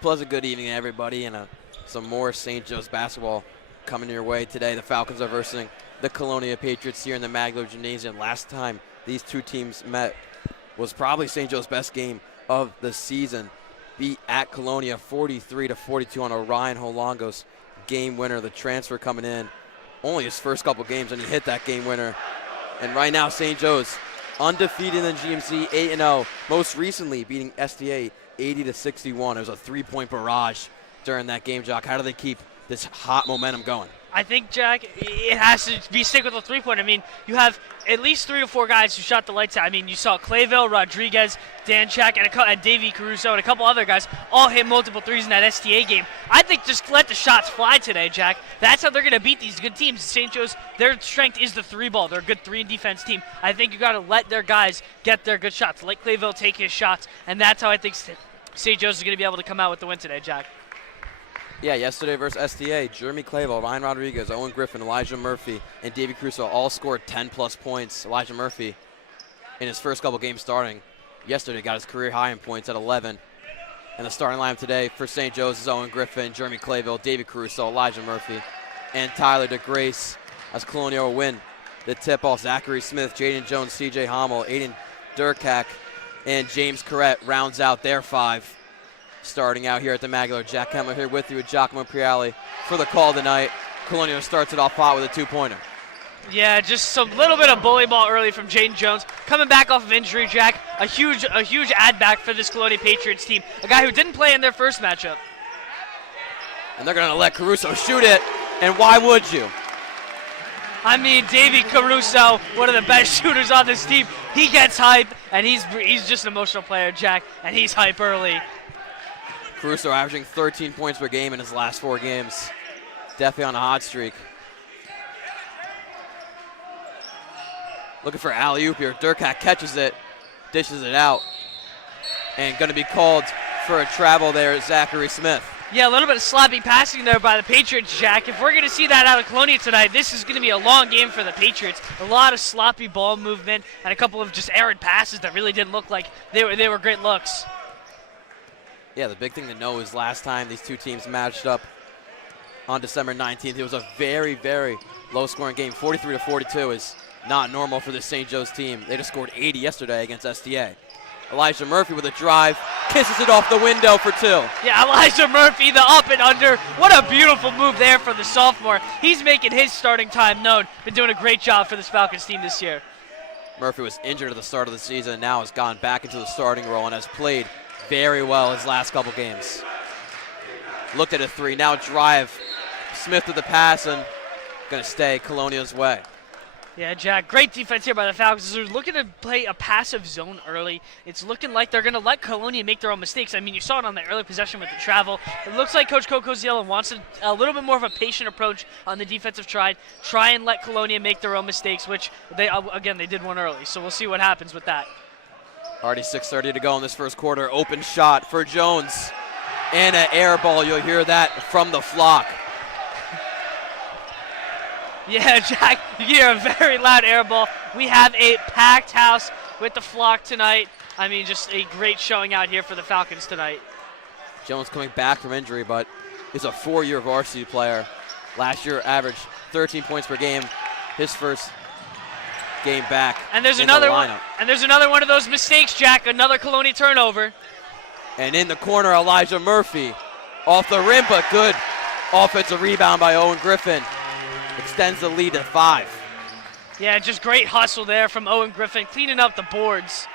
Pleasant good evening, everybody, and some more St. Joe's basketball coming your way today. The Falcons are versing the Colonia Patriots here in the Maglo Gymnasium. Last time these two teams met was probably St. Joe's best game of the season. Beat at Colonia 43-42 on Orion Holongos game winner. The transfer coming in, only his first couple games, and he hit that game winner. And right now, St. Joe's undefeated in the GMC, 8-0. Most recently beating STA 80-61. It was a three-point barrage during that game, Jock. How do they keep this hot momentum going? I think, Jack, it has to be stick with the three-point. I mean, you have at least 3 to 4 guys who shot the lights out. I mean, you saw Clayville, Rodriguez, Danchak, and Davey Caruso, and a couple other guys all hit multiple threes in that STA game. I think just let the shots fly today, Jack. That's how they're going to beat these good teams. St. Joe's, their strength is the three ball. They're a good 3-and-defense team. I think you got to let their guys get their good shots. Let Clayville take his shots, and that's how I think St. Joe's is going to be able to come out with the win today, Jack. Yeah, yesterday versus STA, Jeremy Clayville, Ryan Rodriguez, Owen Griffin, Elijah Murphy, and Davey Caruso all scored 10-plus points. Elijah Murphy, in his first couple games starting yesterday, got his career high in points at 11. And the starting lineup today for St. Joe's is Owen Griffin, Jeremy Clayville, Davey Caruso, Elijah Murphy, and Tyler DeGrace. As Colonia will win the tip-off, Zachary Smith, Jaden Jones, CJ Hommel, Aiden Durkak, and James Corrett rounds out their 5. Starting out here at the Magler, Jack Kemmler here with you with Giacomo Priali for the call tonight. Colonia starts it off hot with a 2-pointer. Yeah, just a little bit of bully ball early from Jaden Jones. Coming back off of injury, Jack. A huge add back for this Colonia Patriots team. A guy who didn't play in their first matchup. And they're going to let Caruso shoot it, and why would you? I mean, Davey Caruso, one of the best shooters on this team. He gets hype, and he's just an emotional player, Jack, and he's hype early. Caruso averaging 13 points per game in his last 4 games. Definitely on a hot streak. Looking for alley-oop here. Durkak catches it, dishes it out, and going to be called for a travel there, Zachary Smith. Yeah, a little bit of sloppy passing there by the Patriots, Jack. If we're going to see that out of Colonia tonight, this is going to be a long game for the Patriots. A lot of sloppy ball movement and a couple of just errant passes that really didn't look like they were great looks. Yeah, the big thing to know is last time these two teams matched up on December 19th, it was a very, very low-scoring game. 43-42 is not normal for this St. Joe's team. They just scored 80 yesterday against STA. Elijah Murphy with a drive, kisses it off the window for 2. Yeah, Elijah Murphy, the up and under. What a beautiful move there for the sophomore. He's making his starting time known. Been doing a great job for this Falcons team this year. Murphy was injured at the start of the season and now has gone back into the starting role and has played very well his last couple games. Looked at a 3, now drive. Smith with the pass and going to stay Colonia's way. Yeah, Jack, great defense here by the Falcons. They're looking to play a passive zone early. It's looking like they're going to let Colonia make their own mistakes. I mean, you saw it on the early possession with the travel. It looks like Coach Coco Ziela wants a little bit more of a patient approach on the defensive try and let Colonia make their own mistakes, which, they did one early. So we'll see what happens with that. Already 6:30 to go in this first quarter. Open shot for Jones. And an air ball. You'll hear that from the flock. Yeah, Jack, you hear a very loud air ball. We have a packed house with the flock tonight. I mean, just a great showing out here for the Falcons tonight. Jones coming back from injury, but is a 4-year varsity player. Last year averaged 13 points per game. His first game back. And there's another one. And there's another one of those mistakes, Jack. Another Colonia turnover. And in the corner, Elijah Murphy off the rim, but good offensive rebound by Owen Griffin. Extends the lead to 5. Yeah, just great hustle there from Owen Griffin, cleaning up the boards.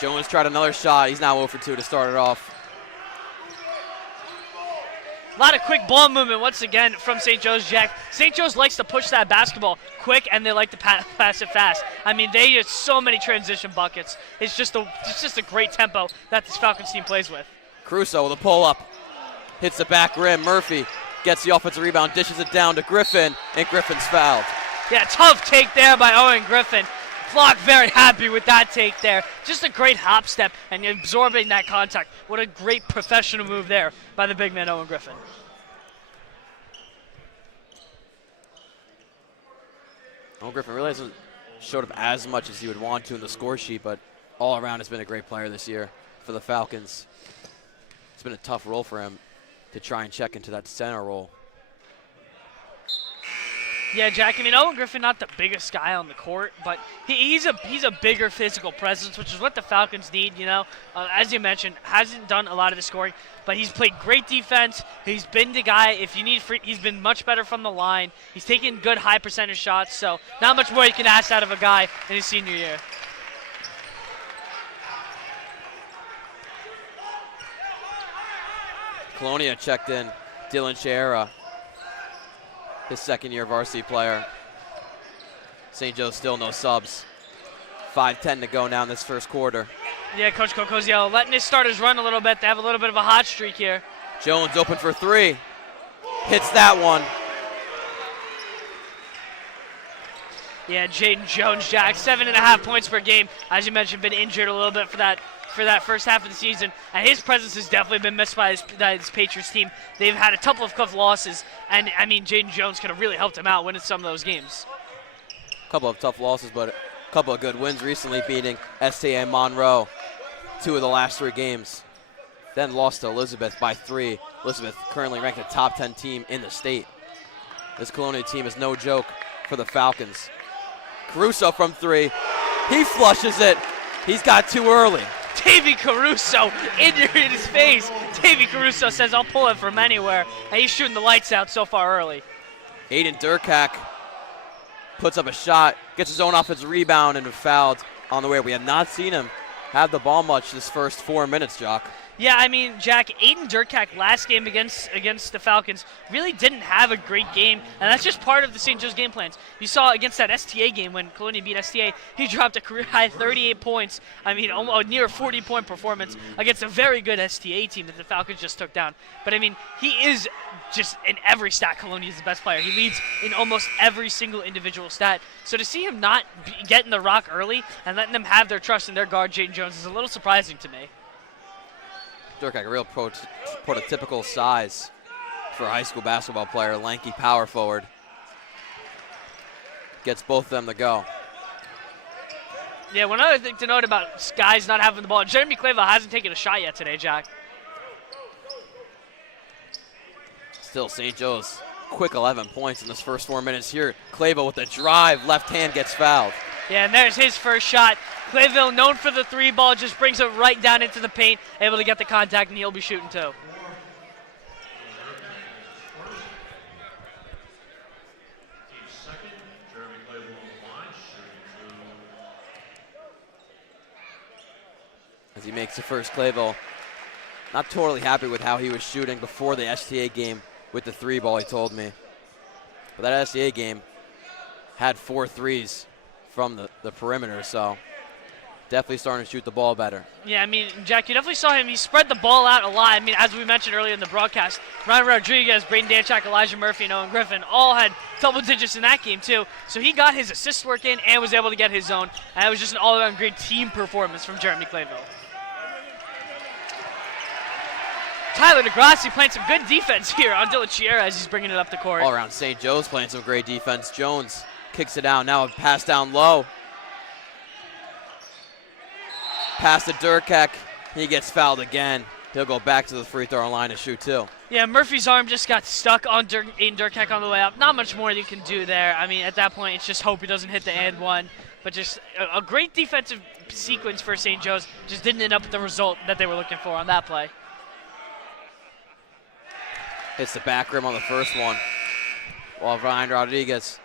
Jones tried another shot. He's now 0 for 2 to start it off. A lot of quick ball movement once again from St. Joe's, Jack. St. Joe's likes to push that basketball quick, and they like to pass it fast. I mean, they get so many transition buckets. It's just a great tempo that this Falcons team plays with. Caruso with a pull-up. Hits the back rim. Murphy gets the offensive rebound, dishes it down to Griffin, and Griffin's fouled. Yeah, tough take there by Owen Griffin. Flock very happy with that take there. Just a great hop step and absorbing that contact. What a great professional move there by the big man Owen Griffin. Owen Griffin really hasn't showed up as much as he would want to in the score sheet, but all around has been a great player this year for the Falcons. it's been a tough role for him to try and check into that center role. Yeah, Jack, I mean, Owen Griffin, not the biggest guy on the court, but he's a bigger physical presence, which is what the Falcons need, you know. As you mentioned, hasn't done a lot of the scoring, but he's played great defense. He's been the guy, if you need free, he's been much better from the line. He's taken good high percentage shots, so not much more you can ask out of a guy in his senior year. Colonia checked in Dylan Chiara, his second-year varsity player. St. Joe's still no subs. 5:10 to go now in this first quarter. Yeah, Coach Kokoziel letting his starters run a little bit. They have a little bit of a hot streak here. Jones open for three. Hits that one. Yeah, Jaden Jones, Jack, 7.5 points per game. As you mentioned, been injured a little bit for that first half of the season. And his presence has definitely been missed by his Patriots team. They've had a couple of tough losses, and I mean, Jaden Jones could have really helped him out winning some of those games. A couple of tough losses, but a couple of good wins recently, beating STA Monroe 2 of the last 3 games. Then lost to Elizabeth by 3. Elizabeth currently ranked a top 10 team in the state. This Colonia team is no joke for the Falcons. Caruso from 3. He flushes it. He's got too early. Davey Caruso injured in his face. Davey Caruso says, I'll pull it from anywhere. And he's shooting the lights out so far early. Aiden Durkak puts up a shot, gets his own offensive rebound, and fouled on the way. We have not seen him have the ball much this first 4 minutes, Jock. Yeah, I mean, Jack, Aiden Durkak last game against the Falcons really didn't have a great game, and that's just part of the St. Joe's game plans. You saw against that STA game when Colonia beat STA, he dropped a career-high 38 points. I mean, almost a near 40-point performance against a very good STA team that the Falcons just took down. But, I mean, he is just in every stat, Colonia is the best player. He leads in almost every single individual stat. So to see him not getting the rock early and letting them have their trust in their guard, Jaden Jones, is a little surprising to me. Durkak, a real prototypical size for a high school basketball player, lanky power forward. Gets both of them to go. Yeah, one other thing to note about guys not having the ball, Jeremy Clavel hasn't taken a shot yet today, Jack. Still St. Joe's quick 11 points in this first 4 minutes here. Clavel with the drive, left hand gets fouled. Yeah, and there's his first shot. Clayville, known for the 3 ball, just brings it right down into the paint, able to get the contact, and he'll be shooting too. As he makes the first, Clayville not totally happy with how he was shooting before the STA game with the 3 ball, he told me. But that STA game had 4 threes from the perimeter, so definitely starting to shoot the ball better. Yeah, I mean, Jack, you definitely saw him. He spread the ball out a lot. I mean, as we mentioned earlier in the broadcast, Ryan Rodriguez, Braden Danchak, Elijah Murphy, and Owen Griffin all had double digits in that game, too. So he got his assist work in and was able to get his own. And it was just an all-around great team performance from Jeremy Clayville. Tyler DeGrassi playing some good defense here on Dylan Chiera as he's bringing it up the court. All around St. Joe's playing some great defense. Jones kicks it out. Now a pass down low. Pass to Durkak. He gets fouled again. He'll go back to the free throw line and shoot 2. Yeah, Murphy's arm just got stuck on Aiden Durkak on the way up. Not much more you can do there. I mean, at that point, it's just hope he doesn't hit the and one. But just a great defensive sequence for St. Joe's. Just didn't end up with the result that they were looking for on that play. Hits the back rim on the first one. While Ryan Rodriguez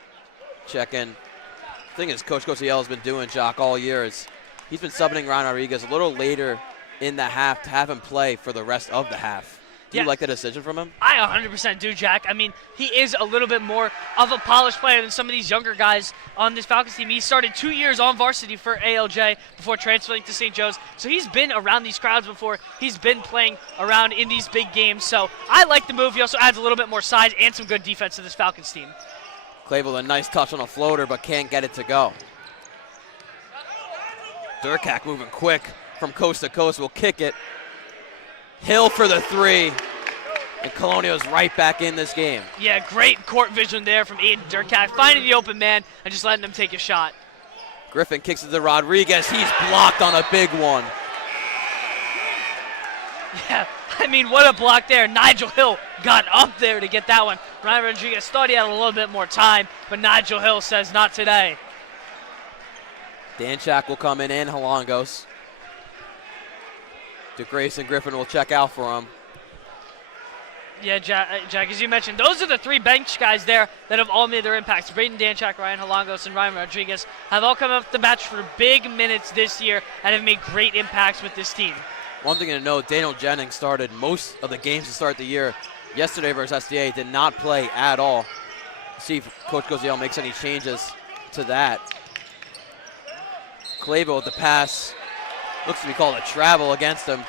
checking. The thing is, Coach Cosiel has been doing, Jock, all year is he's been subbing Ryan Rodriguez a little later in the half to have him play for the rest of the half. Do you like the decision from him? I 100% do, Jack. I mean, he is a little bit more of a polished player than some of these younger guys on this Falcons team. He started 2 years on varsity for ALJ before transferring to St. Joe's. So he's been around these crowds before. He's been playing around in these big games. So I like the move. He also adds a little bit more size and some good defense to this Falcons team. Clavel, a nice touch on a floater, but can't get it to go. Durkak moving quick from coast to coast, will kick it. Hill for the 3, and Colonia's right back in this game. Yeah, great court vision there from Aiden Durkak, finding the open man and just letting him take a shot. Griffin kicks it to Rodriguez. He's blocked on a big one. Yeah, I mean, what a block there. Nigel Hill got up there to get that one. Ryan Rodriguez thought he had a little bit more time, but Nigel Hill says not today. Danchak will come in and Halongos. DeGrace and Griffin will check out for him. Yeah, Jack, as you mentioned, those are the three bench guys there that have all made their impacts. Braden Danchak, Ryan Halongos, and Ryan Rodriguez have all come up the match for big minutes this year and have made great impacts with this team. One thing to note, Daniel Jennings started most of the games to start the year. Yesterday versus SDA, did not play at all. See if Coach Goziel makes any changes to that. Clavel with the pass. Looks to be called a travel against him.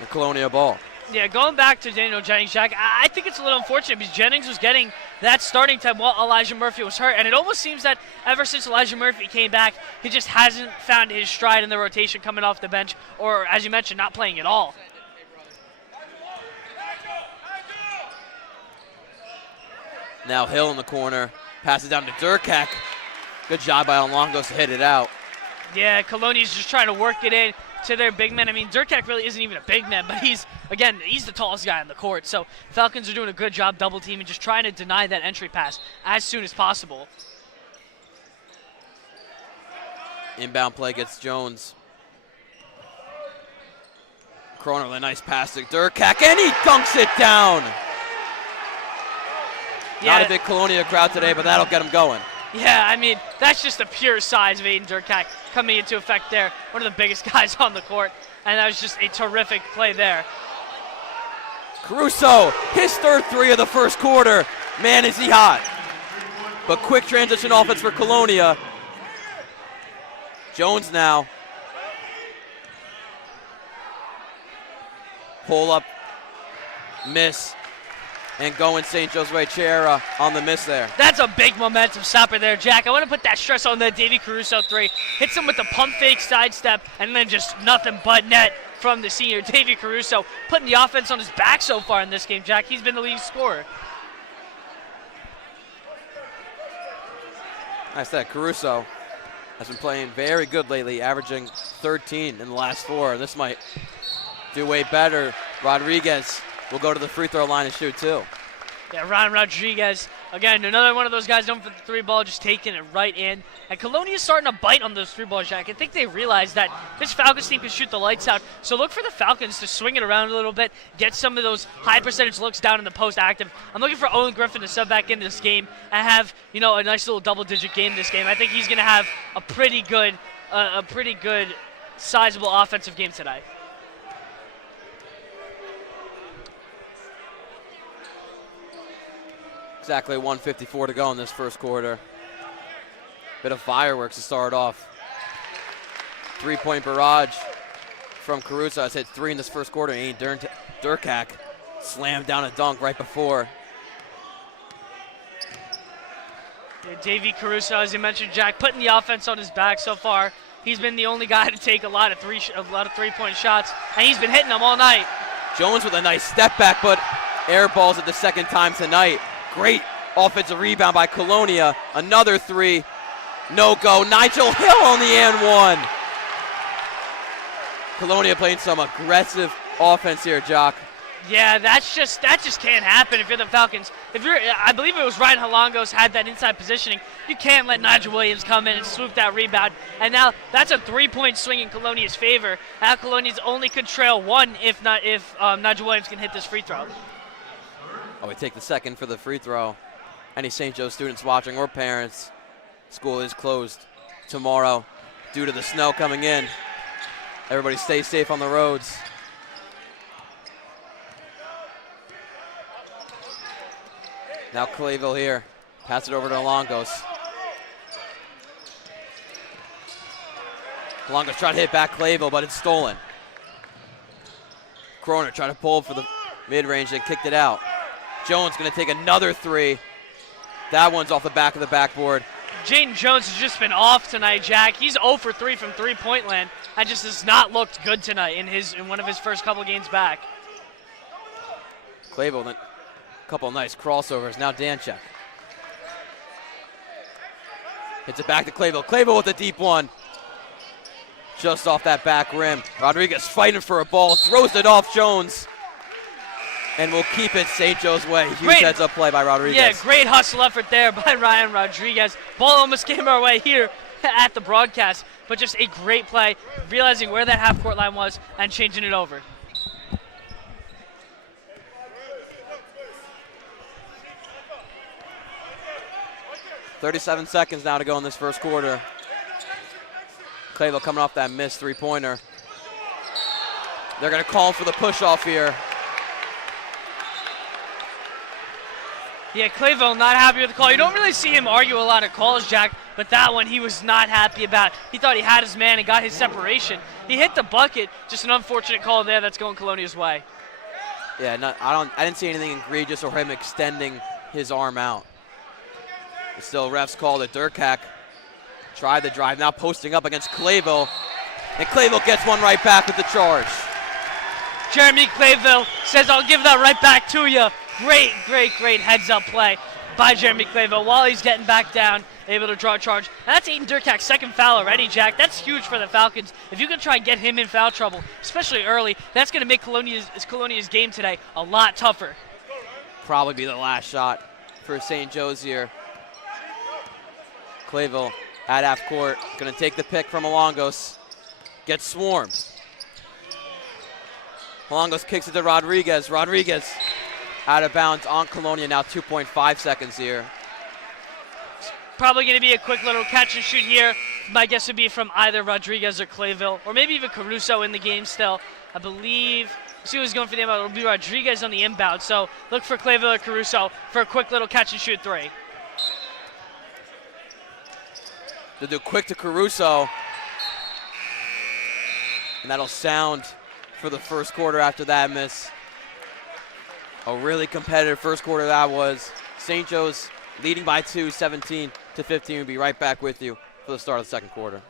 The Colonia ball. Yeah, going back to Daniel Jennings, Jack, I think it's a little unfortunate because Jennings was getting that starting time while Elijah Murphy was hurt, and it almost seems that ever since Elijah Murphy came back, he just hasn't found his stride in the rotation coming off the bench, or, as you mentioned, not playing at all. Now Hill in the corner, passes down to Durkak. Good job by Alongos to hit it out. Yeah, Colonia's just trying to work it in to their big men. I mean, Durkak really isn't even a big man, but he's the tallest guy on the court. So Falcons are doing a good job double teaming, just trying to deny that entry pass as soon as possible. Inbound play gets Jones. Kroner with a nice pass to Durkak, and he dunks it down. Yeah. Not a big Colonia crowd today, but that'll get him going. Yeah, I mean, that's just the pure size of Aiden Durkak coming into effect there. One of the biggest guys on the court, and that was just a terrific play there. Caruso, his third three of the first quarter. Man, is he hot. But quick transition offense for Colonia. Jones now. Pull up, miss, and going St. Josue Chiara on the miss there. That's a big momentum stopper there, Jack. I want to put that stress on the Davy Caruso three. Hits him with the pump fake sidestep, and then just nothing but net from the senior Davy Caruso, putting the offense on his back so far in this game, Jack. He's been the leading scorer. I said Caruso has been playing very good lately, averaging 13 in the last four. This might do way better. Rodriguez will go to the free throw line and shoot too. Yeah, Ryan Rodriguez, again, another one of those guys known for the three ball, just taking it right in. And Colonia is starting to bite on those three balls, Jack. I think they realize that this Falcons team can shoot the lights out. So look for the Falcons to swing it around a little bit, get some of those high percentage looks down in the post active. I'm looking for Owen Griffin to sub back into this game and have, a nice little double-digit game this game. I think he's going to have a pretty good, sizable offensive game tonight. Exactly 1:54 to go in this first quarter. Bit of fireworks to start off. 3-point barrage from Caruso. I said 3 in this first quarter. Durkak slammed down a dunk right before. Yeah, Davy Caruso, as you mentioned, Jack, putting the offense on his back so far. He's been the only guy to take a lot of three-point shots, and he's been hitting them all night. Jones with a nice step back, but air balls it the second time tonight. Great offensive rebound by Colonia. Another three. No go. Nigel Hill on the and one. Colonia playing some aggressive offense here, Jock. Yeah, that just can't happen if you're the Falcons. I believe it was Ryan Halongos had that inside positioning. You can't let Nigel Williams come in and swoop that rebound. And now that's a 3-point swing in Colonia's favor. Now Colonia's only could trail one if Nigel Williams can hit this free throw. Oh, we take the second for the free throw. Any St. Joe students watching or parents, school is closed tomorrow due to the snow coming in. Everybody stay safe on the roads. Now Clayville here. Pass it over to Alongos. Alongos trying to hit back Clayville, but it's stolen. Kroner trying to pull for the mid-range and kicked it out. Jones going to take another three. That one's off the back of the backboard. Jaden Jones has just been off tonight, Jack. He's 0 for 3 from three-point land. That just has not looked good tonight in one of his first couple games back. Clayville, a couple nice crossovers. Now Danchak. Hits it back to Clayville. Clayville with a deep one. Just off that back rim. Rodriguez fighting for a ball. Throws it off Jones. And we'll keep it St. Joe's way. Huge Great. heads-up play by Rodriguez. Yeah, great hustle effort there by Ryan Rodriguez. Ball almost came our way here at the broadcast, but just a great play, realizing where that half-court line was and changing it over. .37 seconds now to go in this first quarter. Clayville coming off that missed three-pointer. They're going to call for the push-off here. Yeah, Clayville not happy with the call. You don't really see him argue a lot of calls, Jack, but that one he was not happy about. He thought he had his man and got his separation. He hit the bucket, just an unfortunate call there that's going Colonia's way. Yeah, I didn't see anything egregious or him extending his arm out. But still, refs called it. Durkak tried the drive, now posting up against Clayville, and Clayville gets one right back with the charge. Jeremy Clayville says, "I'll give that right back to you." Great, great, great heads-up play by Jeremy Clayville while he's getting back down, able to draw a charge. And that's Aiden Durkak's second foul already, Jack. That's huge for the Falcons. If you can try and get him in foul trouble, especially early, that's going to make Colonia's game today a lot tougher. Probably be the last shot for St. Joe's here. Clayville at half court, going to take the pick from Alongos. Gets swarmed. Alongos kicks it to Rodriguez. Rodriguez out of bounds on Colonia, now 2.5 seconds here. Probably going to be a quick little catch and shoot here. My guess would be from either Rodriguez or Clayville, or maybe even Caruso in the game still. I believe, see who's going for the inbound. It'll be Rodriguez on the inbound, so look for Clayville or Caruso for a quick little catch and shoot three. They'll do quick to Caruso. And that'll sound for the first quarter after that miss. A really competitive first quarter that was. St. Joe's leading by 2, 17-15. We'll be right back with you for the start of the second quarter.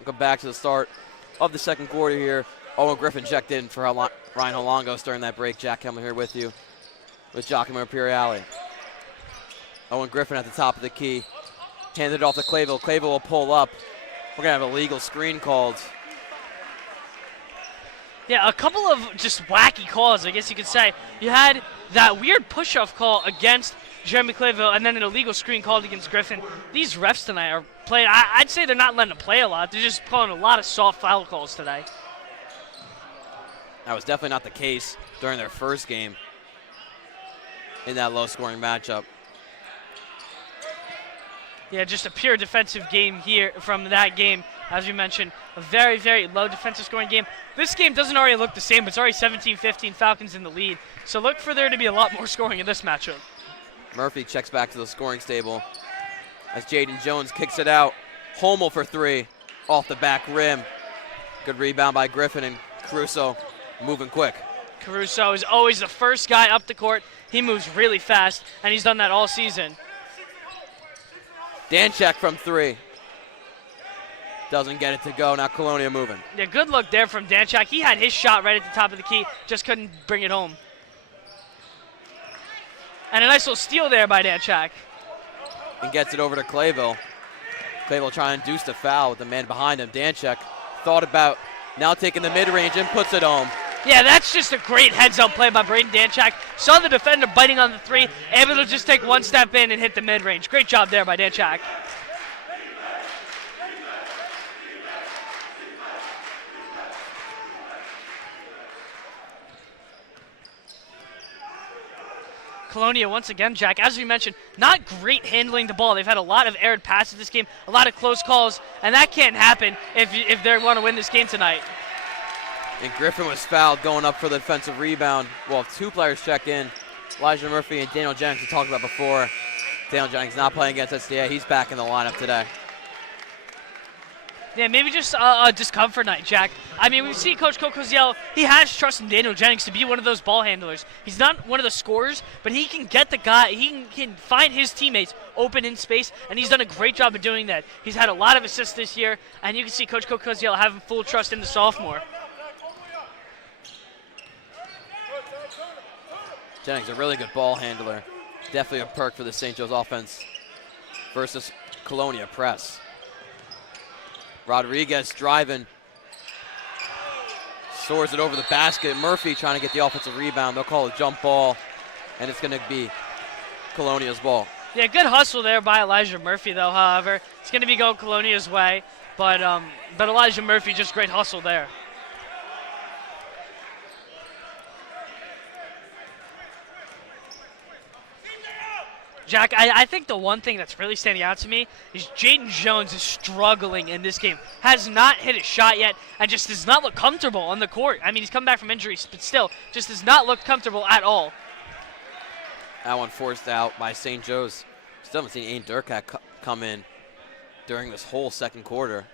We'll come back to the start of the second quarter here. Owen Griffin checked in for Ryan Holongos during that break. Jack Hemmel here with you with Giacomo Imperiale. Owen Griffin at the top of the key. Handed it off to Clayville. Clayville will pull up. We're going to have a legal screen called. Yeah, a couple of just wacky calls, I guess you could say. You had that weird push-off call against Jeremy Clayville and then an illegal screen called against Griffin. These refs tonight are playing, I'd say they're not letting them play a lot. They're just calling a lot of soft foul calls today. That was definitely not the case during their first game in that low-scoring matchup. Yeah, just a pure defensive game here from that game. As you mentioned, a very, very low defensive scoring game. This game doesn't already look the same. It's already 17-15, Falcons in the lead. So look for there to be a lot more scoring in this matchup. Murphy checks back to the scoring stable as Jaden Jones kicks it out. Homel for three off the back rim. Good rebound by Griffin, and Caruso moving quick. Caruso is always the first guy up the court. He moves really fast, and he's done that all season. Danchak from three. Doesn't get it to go. Now Colonia moving. Yeah, good look there from Danchak. He had his shot right at the top of the key, just couldn't bring it home. And a nice little steal there by Danchak. And gets it over to Clayville. Clayville trying to induce the foul with the man behind him. Danchak thought about now taking the mid-range and puts it home. Yeah, that's just a great heads-up play by Braden Danchak. Saw the defender biting on the 3, able to just take one step in and hit the mid-range. Great job there by Danchak. Colonia, once again, Jack, as we mentioned, not great handling the ball. They've had a lot of errant passes this game, a lot of close calls, and that can't happen if they want to win this game tonight. And Griffin was fouled going up for the defensive rebound. Well, 2 players check in. Elijah Murphy and Daniel Jennings we talked about before. Daniel Jennings not playing against SDA. He's back in the lineup today. Yeah, maybe just a discomfort night, Jack. I mean, we see Coach Koziel, he has trust in Daniel Jennings to be one of those ball handlers. He's not one of the scorers, but he can get the guy, he can find his teammates open in space, and he's done a great job of doing that. He's had a lot of assists this year, and you can see Coach Koziel having full trust in the sophomore. Jennings, a really good ball handler. Definitely a perk for the St. Joe's offense versus Colonia press. Rodriguez driving. Soars it over the basket. Murphy trying to get the offensive rebound. They'll call it a jump ball, and it's going to be Colonia's ball. Yeah, good hustle there by Elijah Murphy, though, however. It's going to be going Colonia's way, but Elijah Murphy, just great hustle there. Jack, I think the one thing that's really standing out to me is Jaden Jones is struggling in this game. Has not hit a shot yet and just does not look comfortable on the court. I mean, he's come back from injuries, but still just does not look comfortable at all. That one forced out by St. Joe's. Still haven't seen Aiden Durkat come in during this whole second quarter.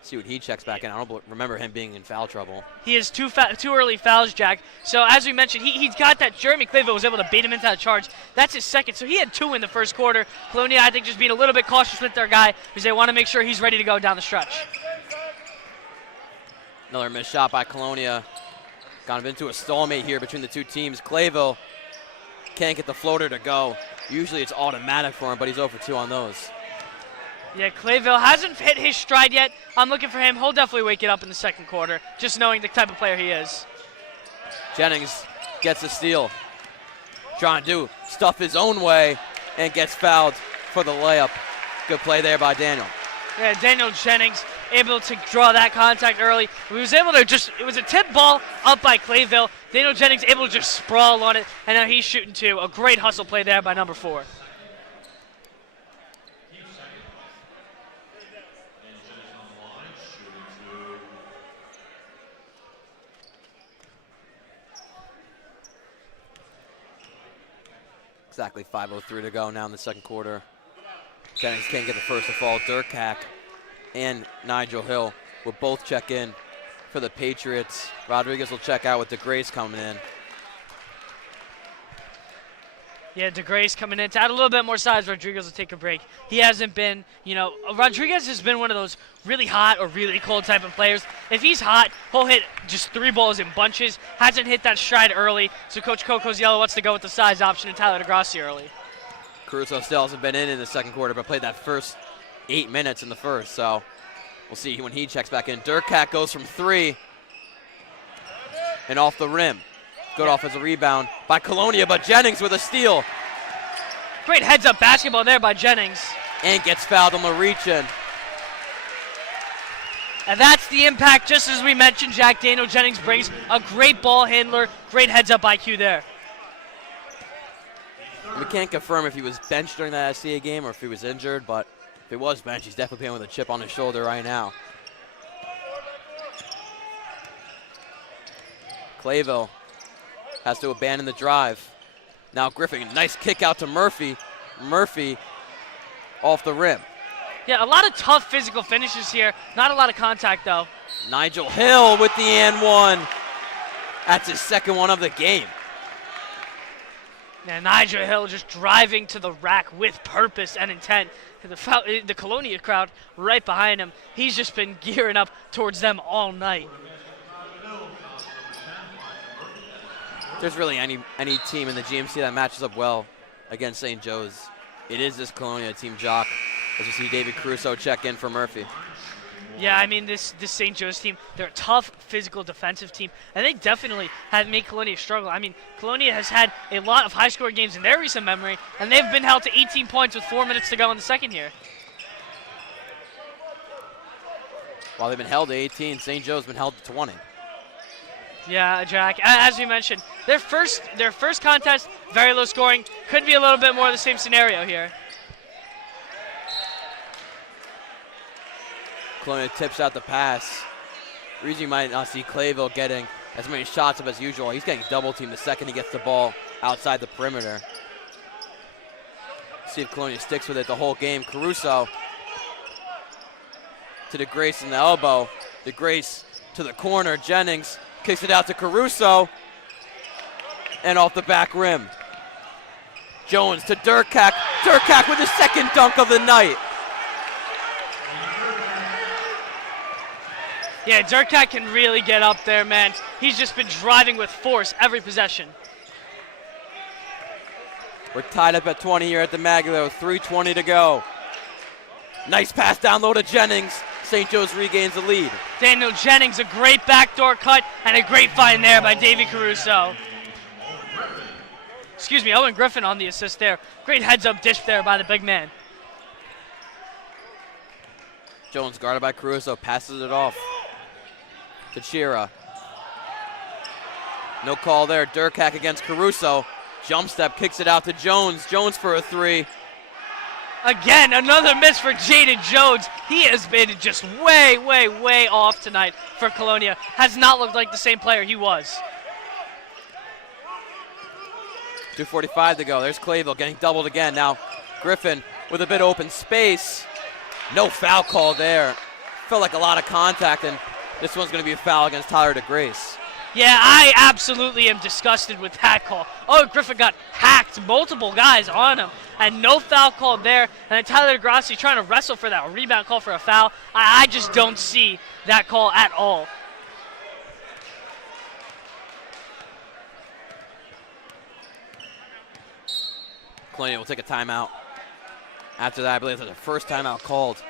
See what he checks back in. I don't remember him being in foul trouble. He has two early fouls, Jack. So as we mentioned, he's got that. Jeremy Clayville was able to bait him into that charge. That's his second. So he had 2 in the first quarter. Colonia, I think, just being a little bit cautious with their guy because they want to make sure he's ready to go down the stretch. Another missed shot by Colonia. Kind of into a stalemate here between the 2 teams. Clayville can't get the floater to go. Usually it's automatic for him, but he's 0 for 2 on those. Yeah, Clayville hasn't hit his stride yet. I'm looking for him. He'll definitely wake it up in the second quarter, just knowing the type of player he is. Jennings gets a steal. Trying to do stuff his own way and gets fouled for the layup. Good play there by Daniel. Yeah, Daniel Jennings able to draw that contact early. He was able to it was a tip ball up by Clayville. Daniel Jennings able to just sprawl on it, and now he's shooting 2. A great hustle play there by number 4. Exactly 5:03 to go now in the second quarter. Jennings can't get the first to fall. Durkat and Nigel Hill will both check in for the Patriots. Rodriguez will check out with DeGrace coming in. Yeah, DeGrace coming in to add a little bit more size. Rodriguez will take a break. He hasn't been, Rodriguez has been one of those really hot or really cold type of players. If he's hot, he'll hit just 3 balls in bunches. Hasn't hit that stride early, so Coach Koziel wants to go with the size option and Tyler DeGrassi early. Caruso still hasn't been in the second quarter, but played that first 8 minutes in the first, so we'll see when he checks back in. Durkat goes from 3 and off the rim. Good offensive rebound by Colonia, but Jennings with a steal. Great heads-up basketball there by Jennings. And gets fouled on the reach-in. And that's the impact, just as we mentioned, Jack. Daniel Jennings brings a great ball handler, great heads-up IQ there. We can't confirm if he was benched during that SCA game or if he was injured, but if he was benched, he's definitely playing with a chip on his shoulder right now. Clayville has to abandon the drive. Now Griffin, nice kick out to Murphy. Murphy off the rim. Yeah, a lot of tough physical finishes here. Not a lot of contact, though. Nigel Hill with the and 1. That's his second one of the game. Yeah, Nigel Hill just driving to the rack with purpose and intent. The Colonia crowd right behind him. He's just been gearing up towards them all night. There's really any team in the GMC that matches up well against St. Joe's. It is this Colonia team, Jock, as you see David Caruso check in for Murphy. Yeah, I mean, this St. Joe's team, they're a tough, physical, defensive team, and they definitely have made Colonia struggle. I mean, Colonia has had a lot of high-scoring games in their recent memory, and they've been held to 18 points with 4 minutes to go in the second here. While they've been held to 18, St. Joe's been held to 20. Yeah, Jack, as we mentioned, their first contest, very low scoring, could be a little bit more of the same scenario here. Colonia tips out the pass. Reason you might not see Clayville getting as many shots up as usual. He's getting double teamed the second he gets the ball outside the perimeter. See if Colonia sticks with it the whole game. Caruso to DeGrace in the elbow. DeGrace to the corner. Jennings kicks it out to Caruso. And off the back rim. Jones to Durkak. Durkak with his second dunk of the night. Yeah, Durkak can really get up there, man. He's just been driving with force every possession. We're tied up at 20 here at the Maguilo. 3:20 to go. Nice pass down low to Jennings. St. Joe's regains the lead. Daniel Jennings, a great backdoor cut and a great find there by Davey Caruso. Excuse me, Owen Griffin on the assist there. Great heads-up dish there by the big man. Jones guarded by Caruso, passes it off to Chira. No call there. Durkak against Caruso. Jump step, kicks it out to Jones. Jones for a three. Again, another miss for Jaden Jones. He has been just way, way, way off tonight for Colonia. Has not looked like the same player he was. 2:45 to go. There's Clayville getting doubled again. Now Griffin with a bit of open space. No foul call there. Felt like a lot of contact, and this one's going to be a foul against Tyler DeGrace. Yeah, I absolutely am disgusted with that call. Oh, Griffin got hacked, multiple guys on him, and no foul called there. And then Tyler DeGrasse trying to wrestle for that rebound call for a foul. I just don't see that call at all. Colonia will take a timeout. After that, I believe that's the first timeout called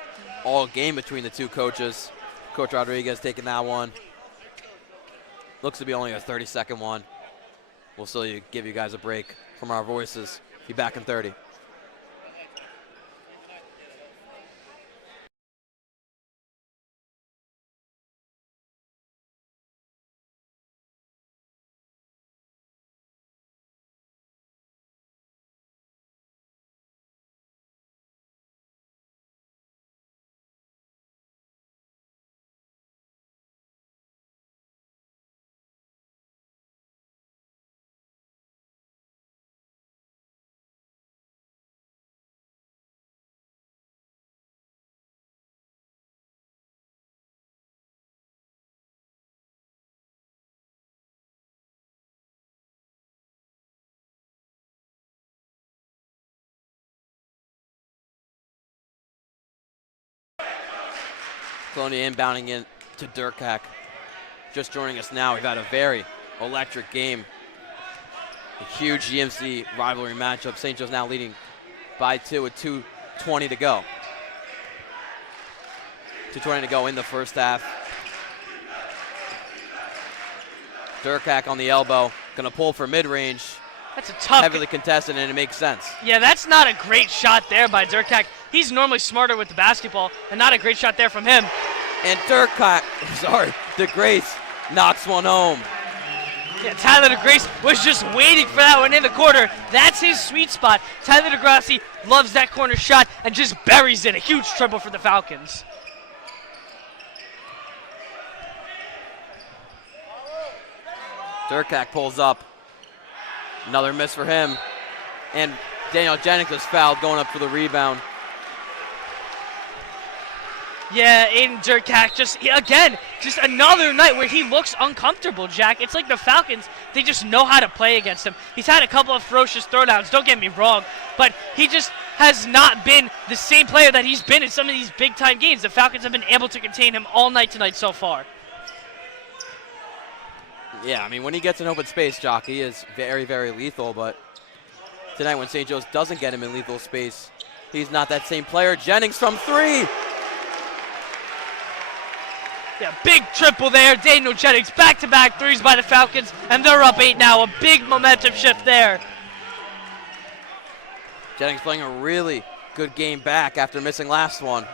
all game between the two coaches. Coach Rodriguez taking that one. Looks to be only a 30-second one. We'll still give you guys a break from our voices. Be back in 30. Colonia inbounding in to Durkak. Just joining us now, we've had a very electric game. A huge GMC rivalry matchup. St. Joe's now leading by 2 with 2:20 to go. 2:20 to go in the first half. Durkak on the elbow, gonna pull for mid-range. That's a tough. Heavily contested, and it makes sense. Yeah, that's not a great shot there by Durkak. He's normally smarter with the basketball, and not a great shot there from him. And DeGrace knocks one home. Yeah, Tyler DeGrace was just waiting for that one in the corner. That's his sweet spot. Tyler DeGrasse loves that corner shot and just buries it. A huge triple for the Falcons. Durkak pulls up. Another miss for him. And Daniel Jennings was fouled going up for the rebound. Yeah, Aiden Durkak just another night where he looks uncomfortable, Jack. It's like the Falcons, they just know how to play against him. He's had a couple of ferocious throwdowns, don't get me wrong, but he just has not been the same player that he's been in some of these big-time games. The Falcons have been able to contain him all night tonight so far. Yeah, I mean, when he gets in open space, Jock, he is very, very lethal, but tonight when St. Joe's doesn't get him in lethal space, he's not that same player. Jennings from three. Yeah, big triple there. Daniel Jennings, back-to-back threes by the Falcons, and they're up 8 now. A big momentum shift there. Jennings playing a really good game back after missing last one.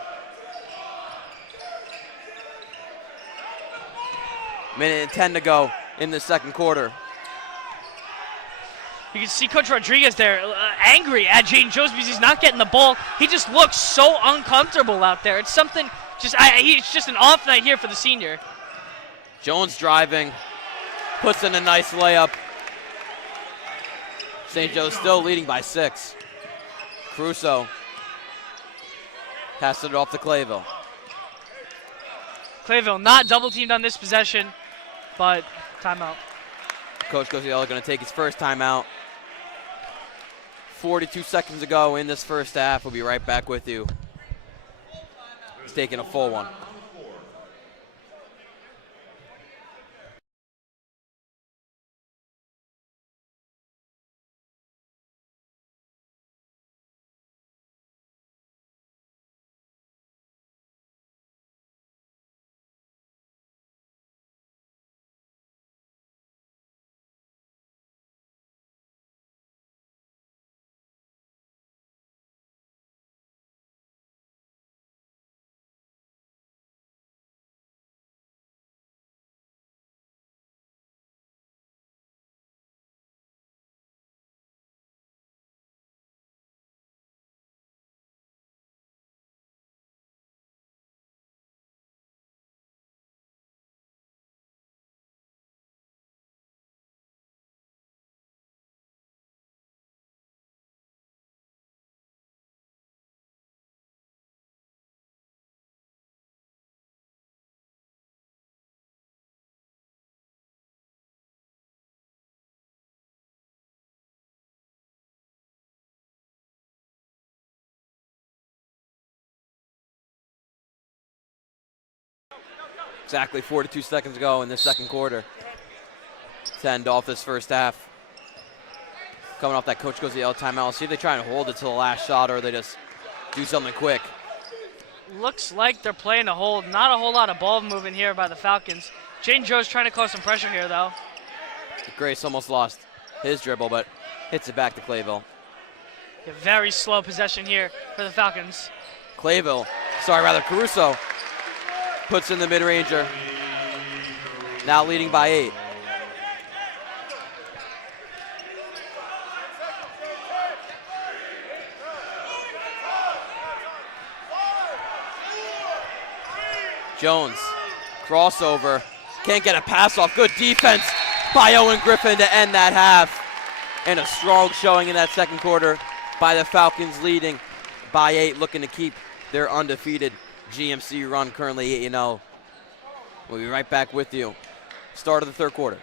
Minute and 10 to go in the second quarter. You can see Coach Rodriguez there angry at Jaden Jones because he's not getting the ball. He just looks so uncomfortable out there. It's something, it's just an off night here for the senior. Jones driving, puts in a nice layup. St. Joe's still leading by 6. Caruso passes it off to Clayville. Clayville not double teamed on this possession, but timeout. Coach Cosiello going to take his first timeout. 42 seconds to go in this first half. We'll be right back with you. He's taking a full one. Exactly 42 seconds to go in the second quarter to end off this first half. Coming off that Coach Cosiello timeout. See if they try and hold it to the last shot or they just do something quick. Looks like they're playing a hold. Not a whole lot of ball movement here by the Falcons. Jaden Joe's trying to cause some pressure here, though. Grace almost lost his dribble, but hits it back to Clayville. A very slow possession here for the Falcons. Caruso puts in the mid-ranger. Now leading by 8. Jones, crossover, can't get a pass off. Good defense by Owen Griffin to end that half. And a strong showing in that second quarter by the Falcons, leading by 8, looking to keep their undefeated GMC run, currently 8-0. We'll be right back with you. Start of the third quarter.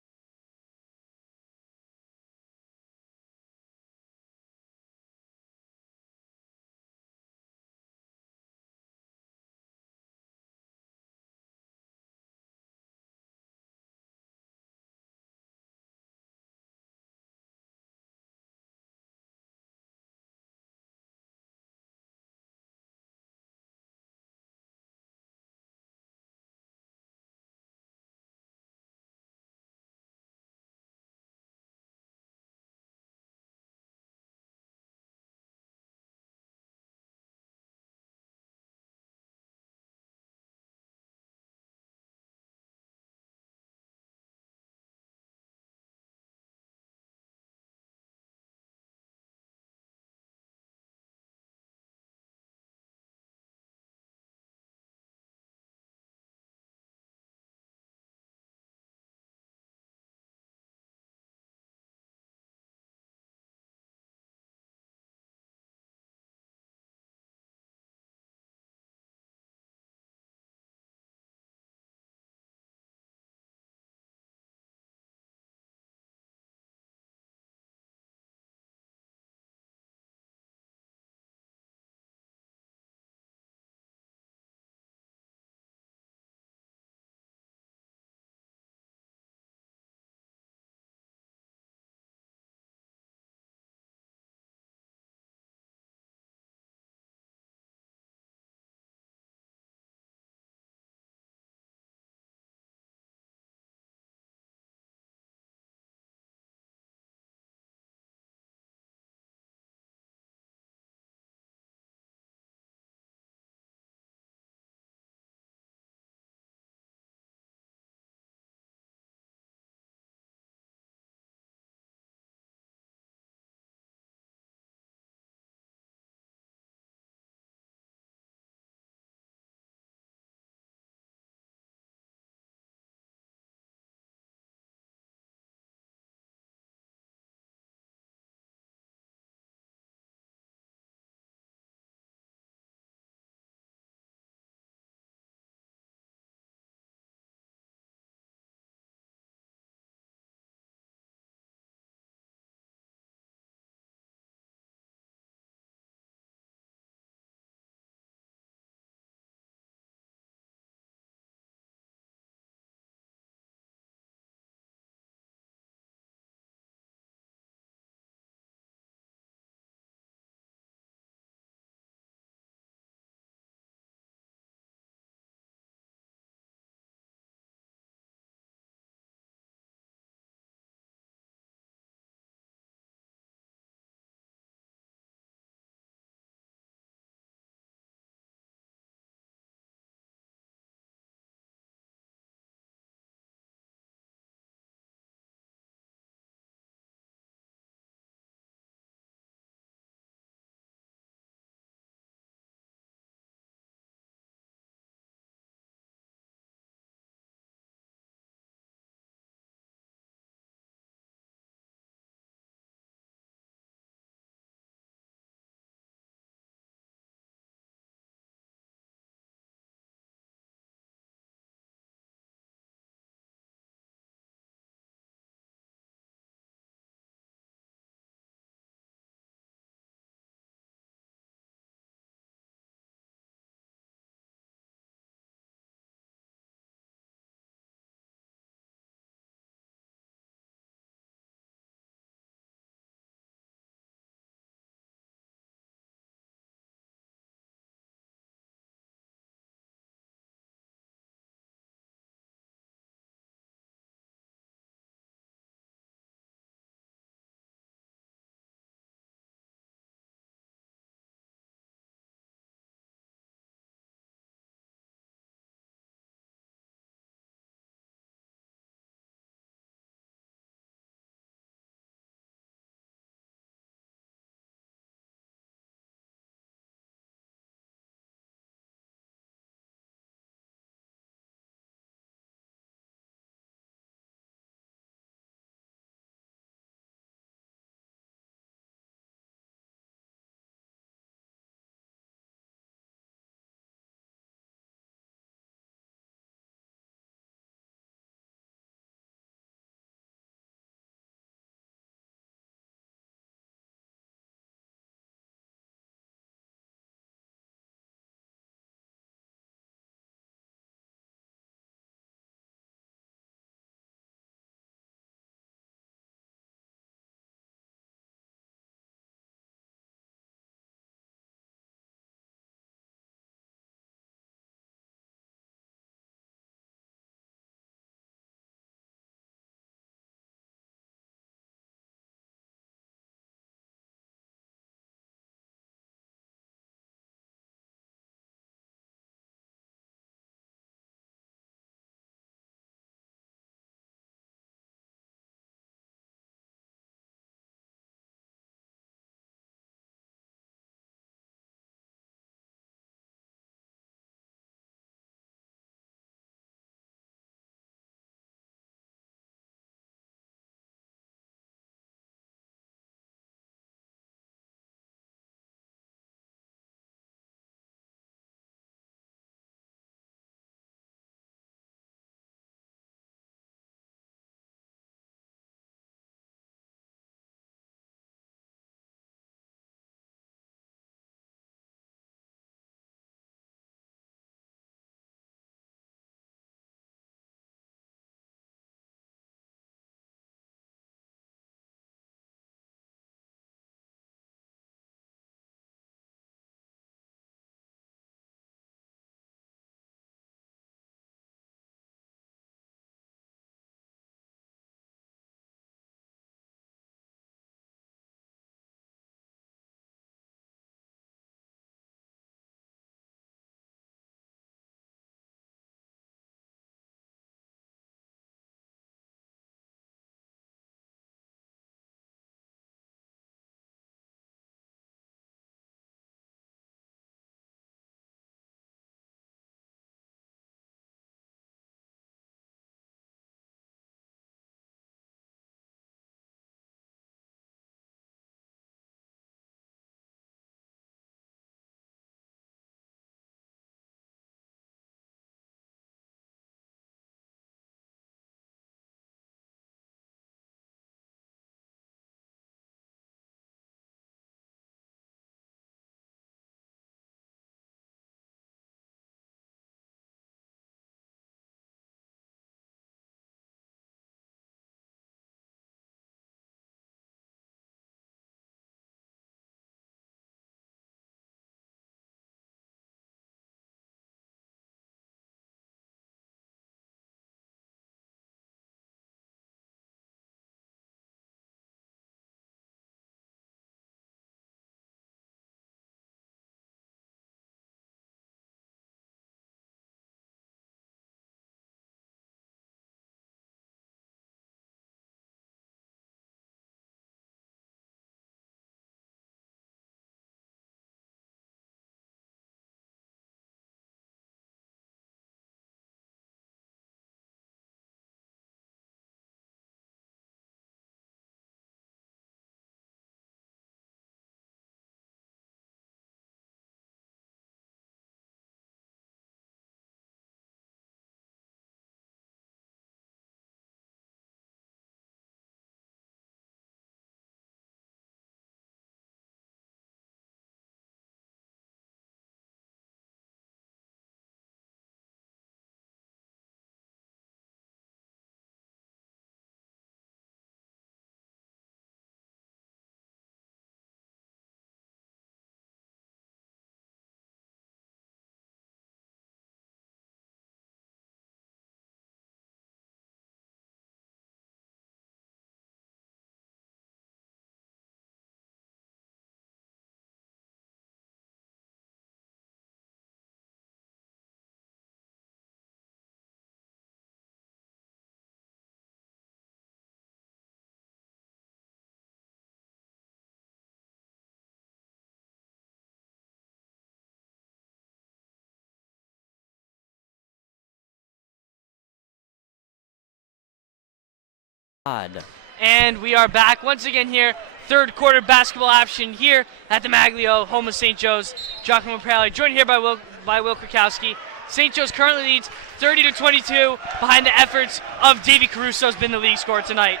And we are back once again here. Third quarter basketball action here at the Maglio, home of St. Joe's. Giacomo Prali, joined here by Will Krakowski. St. Joe's currently leads 30-22 behind the efforts of Davey Caruso, has been the leading scorer tonight.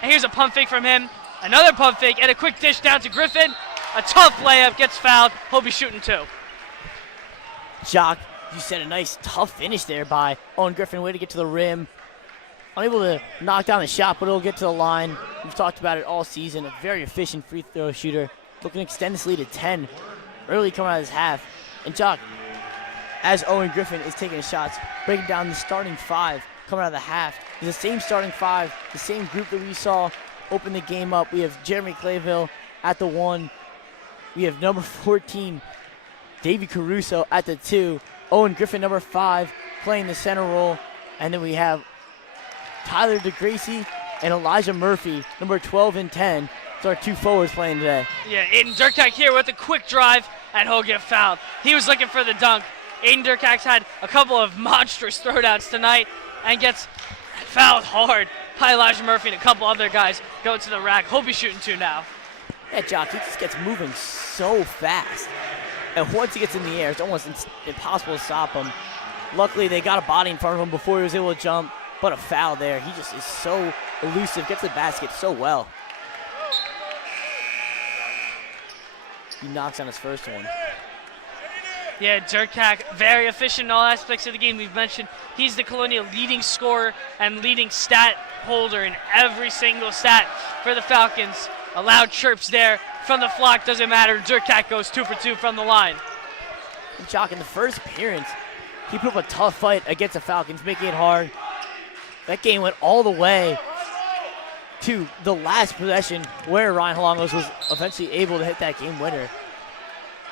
And here's a pump fake from him. Another pump fake and a quick dish down to Griffin. A tough layup, gets fouled. He'll be shooting two. Jock, you said a nice tough finish there by Owen Griffin. Way to get to the rim. Unable to knock down the shot, but it'll get to the line. We've talked about it all season. A very efficient free throw shooter. Looking to extend this lead to 10. Early coming out of his half. And Jock, as Owen Griffin is taking his shots, breaking down the starting five coming out of the half. It's the same starting five, the same group that we saw open the game up. We have Jeremy Clayville at the 1. We have number 14, Davey Caruso at the 2. Owen Griffin, number 5, playing the center role. And then we have Tyler DeGracie and Elijah Murphy, number 12 and 10. So our two forwards playing today. Yeah, Aiden Durkak here with a quick drive, and he'll get fouled. He was looking for the dunk. Aiden Durkak's had a couple of monstrous throwdowns tonight and gets fouled hard by Elijah Murphy and a couple other guys going to the rack. He'll be shooting two now. Yeah, Jock, he just gets moving so fast. And once he gets in the air, it's almost impossible to stop him. Luckily, they got a body in front of him before he was able to jump. But a foul there. He just is so elusive, gets the basket so well. He knocks on his first one. Yeah, Durkak, very efficient in all aspects of the game. We've mentioned he's the Colonia leading scorer and leading stat holder in every single stat for the Falcons. Allowed chirps there from the flock, doesn't matter. Durkak goes 2 for 2 from the line. And Jock, in the first appearance, he put up a tough fight against the Falcons, making it hard. That game went all the way to the last possession where Ryan Halongos was eventually able to hit that game winner.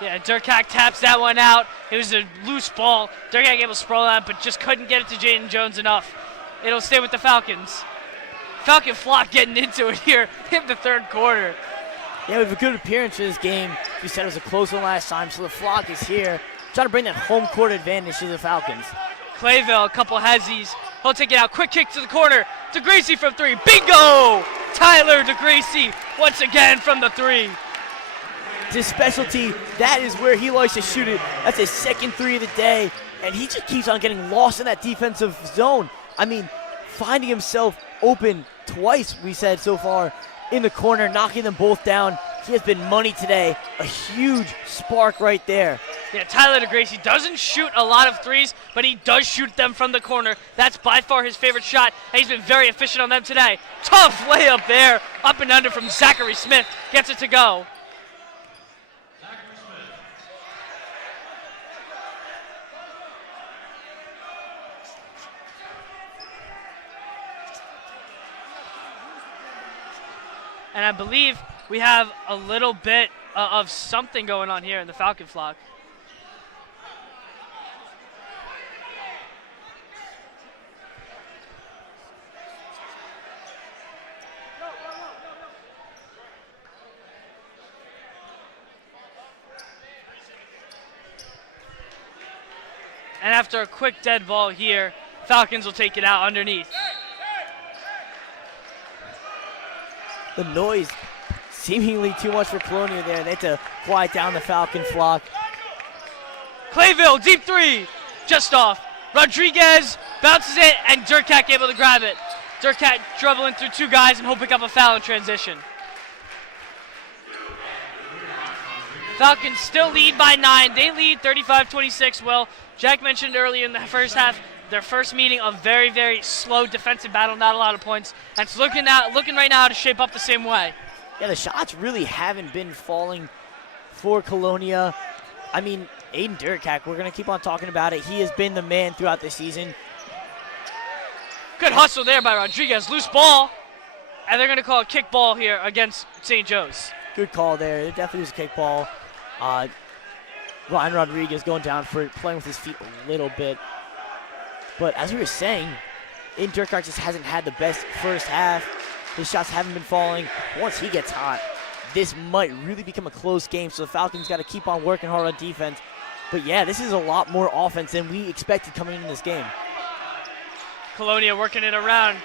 Yeah, Durkak taps that one out. It was a loose ball. Durkak able to sprawl that, but just couldn't get it to Jaden Jones enough. It'll stay with the Falcons. Falcon flock getting into it here in the third quarter. Yeah, we have a good appearance for this game. We said it was a close one last time, so the flock is here. Trying to bring that home court advantage to the Falcons. Clayville, a couple hezzies. He'll take it out. Quick kick to the corner. DeGracie from 3. Bingo! Tyler DeGracie once again from the 3. His specialty, that is where he likes to shoot it. That's his second 3 of the day, and he just keeps on getting lost in that defensive zone. I mean, finding himself open twice, we said so far, in the corner, knocking them both down. He has been money today. A huge spark right there. Yeah, Tyler DeGracie doesn't shoot a lot of threes, but he does shoot them from the corner. That's by far his favorite shot, and he's been very efficient on them today. Tough layup there, up and under from Zachary Smith. Gets it to go. And I believe we have a little bit of something going on here in the Falcon flock. And after a quick dead ball here, Falcons will take it out underneath. The noise, seemingly too much for Colonia there. They have to quiet down the Falcon flock. Clayville, deep 3, just off. Rodriguez bounces it, and Durkak able to grab it. Durkak dribbling through 2 guys, and he'll pick up a foul in transition. Falcons still lead by 9. They lead 35-26. Well, Jack mentioned earlier in the first half, their first meeting of very, very slow defensive battle, not a lot of points. And it's looking right now to shape up the same way. Yeah, the shots really haven't been falling for Colonia. I mean, Aiden Durkak, we're going to keep on talking about it. He has been the man throughout the season. Good hustle there by Rodriguez. Loose ball. And they're going to call a kick ball here against St. Joe's. Good call there. It definitely was a kick ball. Ryan Rodriguez going down for playing with his feet a little bit. But as we were saying, Aiden Durkak just hasn't had the best first half. His shots haven't been falling. Once he gets hot, this might really become a close game, so the Falcons got to keep on working hard on defense. But yeah, this is a lot more offense than we expected coming into this game. Colonia working it around.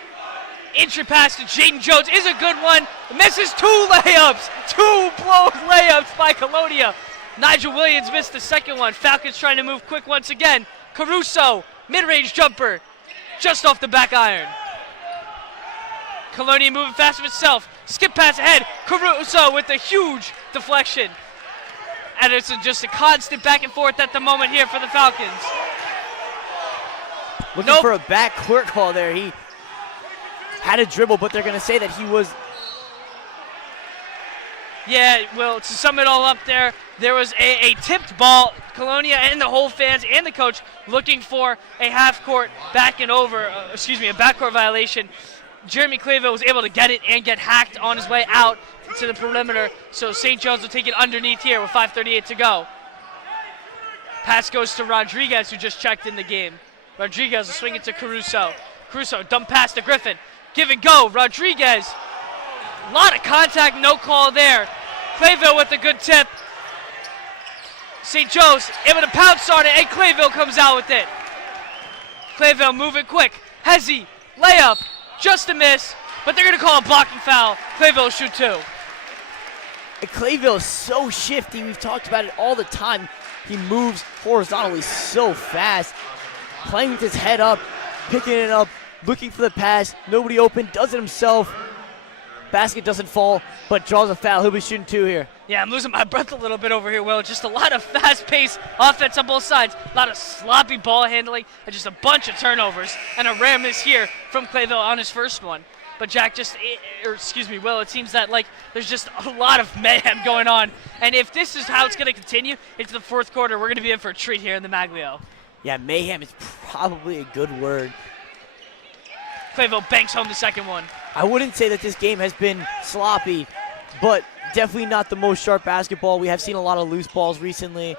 Entry pass to Jaden Jones is a good one. Misses 2 layups. 2 blown layups by Colonia. Nigel Williams missed the second one. Falcons trying to move quick once again. Caruso, mid-range jumper, just off the back iron. Colonia moving fast of itself. Skip pass ahead. Caruso with a huge deflection. And it's just a constant back and forth at the moment here for the Falcons. Looking for a backcourt call there. He had a dribble, but they're going to say that he was. Yeah, well, to sum it all up there was a tipped ball. Colonia and the whole fans and the coach looking for a half-court back and over, a backcourt violation. Jeremy Clayville was able to get it and get hacked on his way out to the perimeter, so St. John's will take it underneath here with 5:38 to go. Pass goes to Rodriguez, who just checked in the game. Rodriguez will swing it to Caruso. Caruso, dump pass to Griffin. Give and go, Rodriguez. A lot of contact, no call there. Clayville with a good tip. St. Joe's able to pounce on it, and Clayville comes out with it. Clayville moving quick. Hezzy, layup, just a miss, but they're going to call a blocking foul. Clayville will shoot 2. And Clayville is so shifty. We've talked about it all the time. He moves horizontally so fast. Playing with his head up, picking it up, looking for the pass. Nobody open, does it himself. Basket doesn't fall, but draws a foul. He'll be shooting 2 here. Yeah, I'm losing my breath a little bit over here, Will. Just a lot of fast-paced offense on both sides. A lot of sloppy ball handling and just a bunch of turnovers. And a rare miss here from Clayville on his first one. But Jack, Will, it seems that there's just a lot of mayhem going on. And if this is how it's going to continue into the fourth quarter, we're going to be in for a treat here in the Maglio. Yeah, mayhem is probably a good word. Clayville banks home the second one. I wouldn't say that this game has been sloppy, but definitely not the most sharp basketball. We have seen a lot of loose balls recently.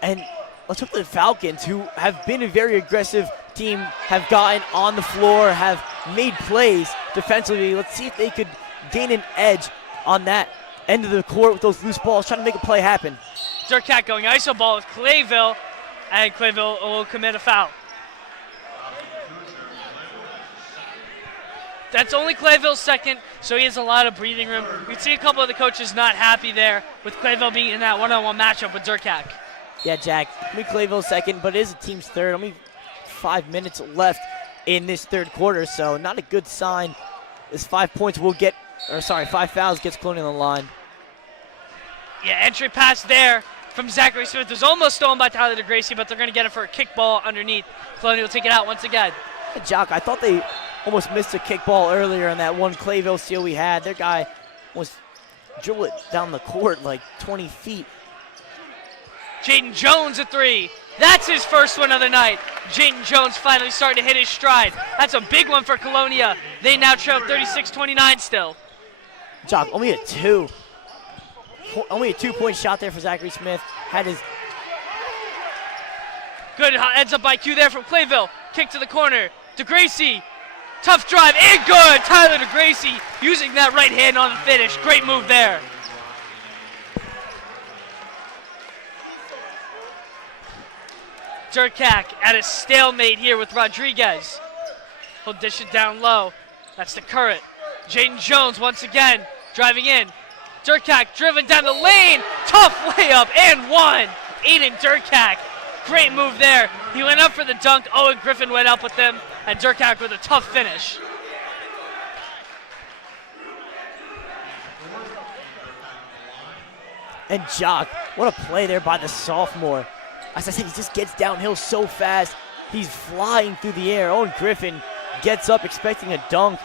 And let's hope the Falcons, who have been a very aggressive team, have gotten on the floor, have made plays defensively. Let's see if they could gain an edge on that end of the court with those loose balls, trying to make a play happen. Durkat going iso ball with Clayville, and Clayville will commit a foul. That's only Clayville's second, so he has a lot of breathing room. You can see a couple of the coaches not happy there with Clayville being in that one-on-one matchup with Durkat. Yeah, Jack, only Clayville's second, but it is the team's third. Only 5 minutes left in this third quarter, so not a good sign. This 5 fouls gets Colonia on the line. Yeah, entry pass there from Zachary Smith. It was almost stolen by Tyler DeGracie, but they're going to get it for a kick ball underneath. Colonia will take it out once again. Hey, Jock, I thought they almost missed a kick ball earlier in that one Clayville steal we had. Their guy was dribble it down the court like 20 feet. Jaden Jones a 3. That's his first one of the night. Jaden Jones finally starting to hit his stride. That's a big one for Colonia. They now trail 36-29 still. Jock, only a 2-point shot there for Zachary Smith. Had his good heads up IQ there from Clayville. Kick to the corner. DeGracie. Tough drive and good. Tyler DeGracie using that right hand on the finish. Great move there. Durkat at a stalemate here with Rodriguez. He'll dish it down low. That's the current. Jaden Jones once again driving in. Durkat driven down the lane. Tough layup and one. Aiden Durkat. Great move there. He went up for the dunk. Owen Griffin went up with him. And Durkat with a tough finish. And Jock, what a play there by the sophomore. As I said, he just gets downhill so fast. He's flying through the air. Owen Griffin gets up expecting a dunk.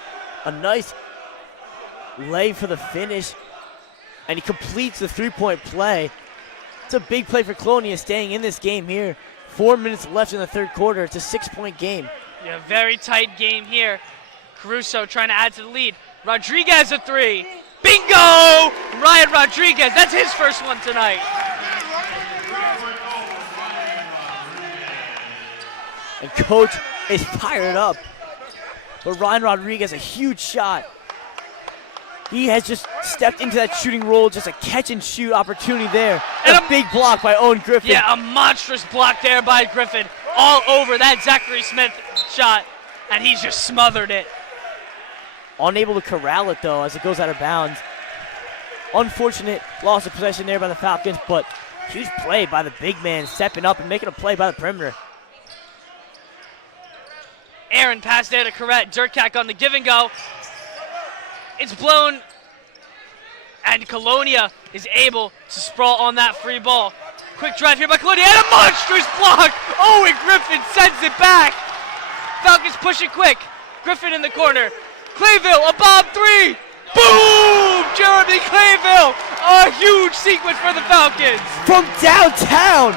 A nice lay for the finish. And he completes the 3-point play. It's a big play for Colonia staying in this game here. 4 minutes left in the third quarter. It's a 6-point game. Yeah, very tight game here. Caruso trying to add to the lead. Rodriguez a 3. Bingo! Ryan Rodriguez, that's his first one tonight. And coach is fired up. But Ryan Rodriguez, a huge shot. He has just stepped into that shooting role, just a catch and shoot opportunity there. And a big block by Owen Griffin. Yeah, a monstrous block there by Griffin. All over that Zachary Smith shot, and he's just smothered it. Unable to corral it, though, as it goes out of bounds. Unfortunate loss of possession there by the Falcons, but huge play by the big man, stepping up and making a play by the perimeter. Aaron passed there to Corrette. Durkak on the give and go. It's blown, and Colonia is able to sprawl on that free ball. Quick drive here by Colonia, and a monstrous block! Owen Griffin sends it back! Falcons push it quick. Griffin in the corner. Clayville, a bomb three! Boom! Jeremy Clayville! A huge sequence for the Falcons! From downtown!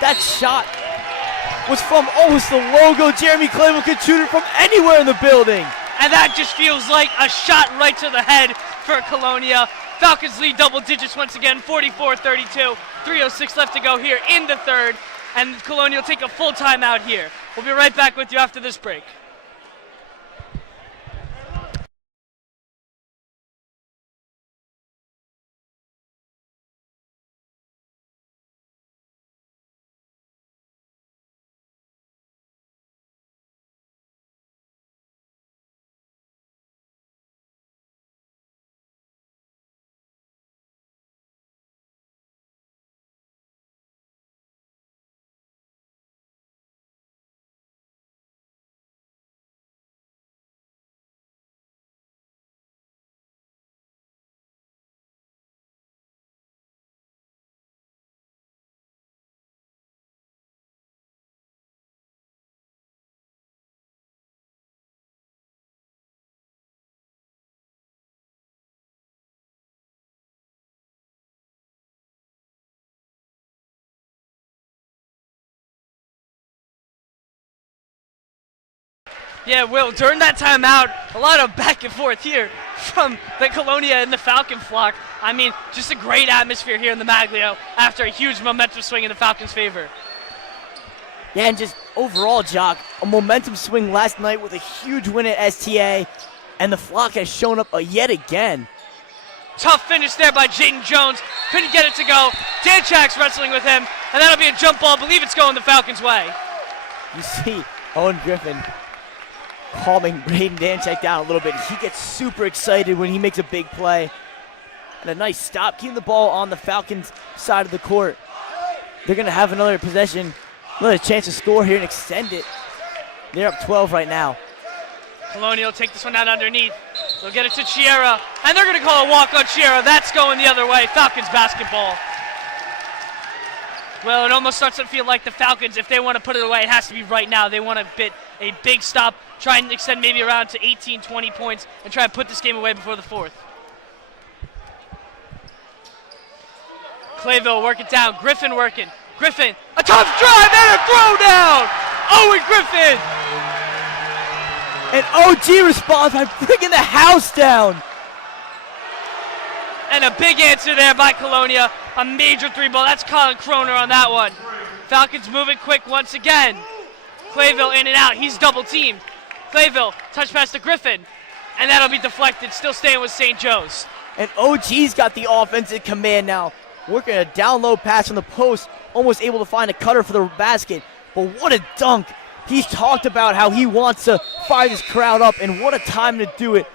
That shot was from almost the logo. Jeremy Clayville could shoot it from anywhere in the building. And that just feels like a shot right to the head for Colonia. Falcons lead double digits once again, 44-32. 3:06 left to go here in the third. And Colonia will take a full timeout here. We'll be right back with you after this break. Yeah, Will, during that timeout, a lot of back and forth here from the Colonia and the Falcon flock. I mean, just a great atmosphere here in the Maglio after a huge momentum swing in the Falcons' favor. Yeah, and just overall, Jock, a momentum swing last night with a huge win at STA, and the flock has shown up yet again. Tough finish there by Jaden Jones. Couldn't get it to go. Danchak's wrestling with him, and that'll be a jump ball. I believe it's going the Falcons' way. You see Owen Griffin calming Braden Danchak down a little bit. He gets super excited when he makes a big play. And a nice stop, keeping the ball on the Falcons' side of the court. They're going to have another possession, another chance to score here and extend it. They're up 12 right now. Colonia will take this one out underneath. They'll get it to Chiera, and they're going to call a walk on Chiera. That's going the other way. Falcons basketball. Well, it almost starts to feel like the Falcons, if they want to put it away, it has to be right now. They want to bit a big stop, try and extend maybe around to 18, 20 points, and try and put this game away before the fourth. Clayville working down. Griffin working. Griffin, a tough drive and a throw down. Owen Griffin. And OG responds by bringing the house down. And a big answer there by Colonia. A major three ball. That's Colin Croner on that one. Falcons moving quick once again. Clayville in and out. He's double teamed. Clayville, touch pass to Griffin. And that'll be deflected. Still staying with St. Joe's. And OG's got the offensive command now. Working a down low pass on the post. Almost able to find a cutter for the basket. But what a dunk. He's talked about how he wants to fire this crowd up. And what a time to do it.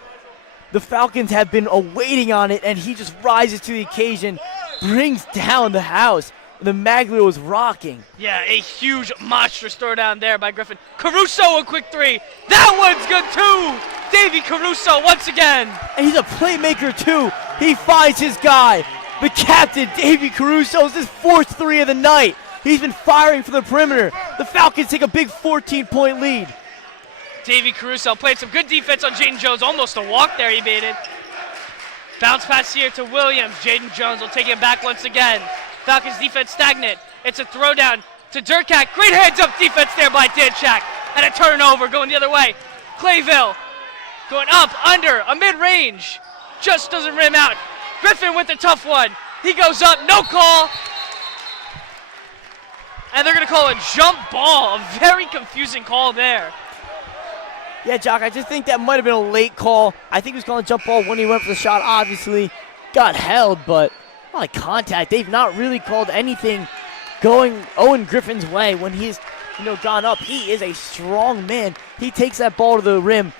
The Falcons have been awaiting on it. And he just rises to the occasion. Brings down the house. The Maglio is rocking. Yeah, a huge monstrous throw down there by Griffin. Caruso, a quick three. That one's good too. Davey Caruso once again. And he's a playmaker too. He finds his guy. The captain, Davey Caruso, is his fourth three of the night. He's been firing from the perimeter. The Falcons take a big 14-point lead. Davey Caruso played some good defense on Jaden Jones. Almost a walk there he baited. Bounce pass here to Williams. Jaden Jones will take it back once again. Falcons defense stagnant. It's a throwdown to Durkak. Great heads-up defense there by Danchak. And a turnover going the other way. Clayville going up, under, a mid-range. Just doesn't rim out. Griffin with the tough one. He goes up, no call. And they're going to call a jump ball. A very confusing call there. Yeah, Jock, I just think that might have been a late call. I think he was calling jump ball when he went for the shot, obviously. Got held, but not like contact. They've not really called anything going Owen Griffin's way when he's gone up. He is a strong man. He takes that ball to the rim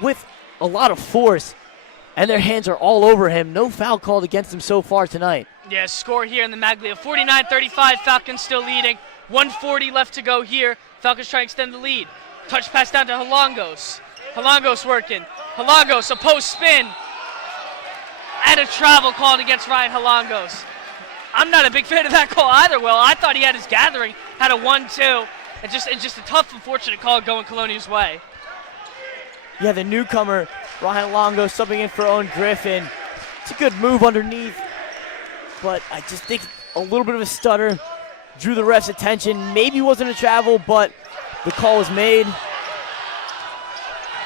with a lot of force, and their hands are all over him. No foul called against him so far tonight. Yeah, score here in the Maglia. 49-35, Falcons still leading. 1:40 left to go here. Falcons trying to extend the lead. Touch pass down to Halangos. Halangos working. Halangos, a post spin. And a travel called against Ryan Halangos. I'm not a big fan of that call either, Will. I thought he had his gathering, had a 1-2. It's just a tough, unfortunate call going Colonia's way. Yeah, the newcomer, Ryan Longo, subbing in for Owen Griffin. It's a good move underneath, but I just think a little bit of a stutter drew the ref's attention. Maybe wasn't a travel, but the call was made.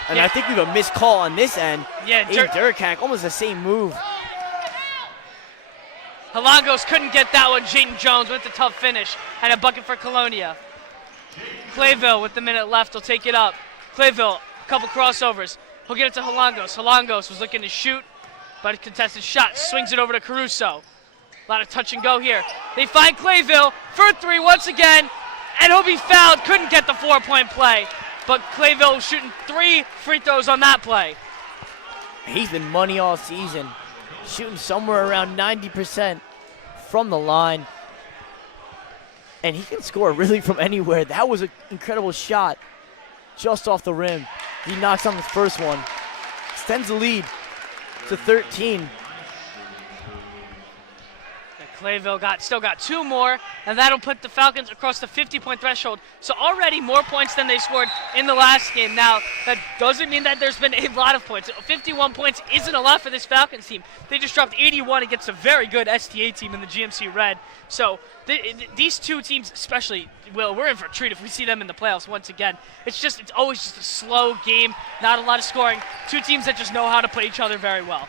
And Yeah. I think we have a missed call on this end. Yeah, Durkak, almost the same move. Halangos couldn't get that one. Jayden Jones with the tough finish and a bucket for Colonia. Clayville with the minute left will take it up. Clayville, a couple crossovers. He'll get it to Halangos. Halangos was looking to shoot, but a contested shot. Swings it over to Caruso. A lot of touch and go here. They find Clayville for a three once again, and he'll be fouled. Couldn't get the 4-point play, but Clayville was shooting 3 free throws on that play. He's been money all season, shooting somewhere around 90% from the line. And he can score really from anywhere. That was an incredible shot just off the rim. He knocks on the first one. Extends the lead to 13. Clayville still got 2 more, and that'll put the Falcons across the 50-point threshold. So already more points than they scored in the last game. Now, that doesn't mean that there's been a lot of points. 51 points isn't a lot for this Falcons team. They just dropped 81 against a very good STA team in the GMC Red. So these two teams especially, Will, we're in for a treat if we see them in the playoffs once again. It's always just a slow game, not a lot of scoring. Two teams that just know how to play each other very well.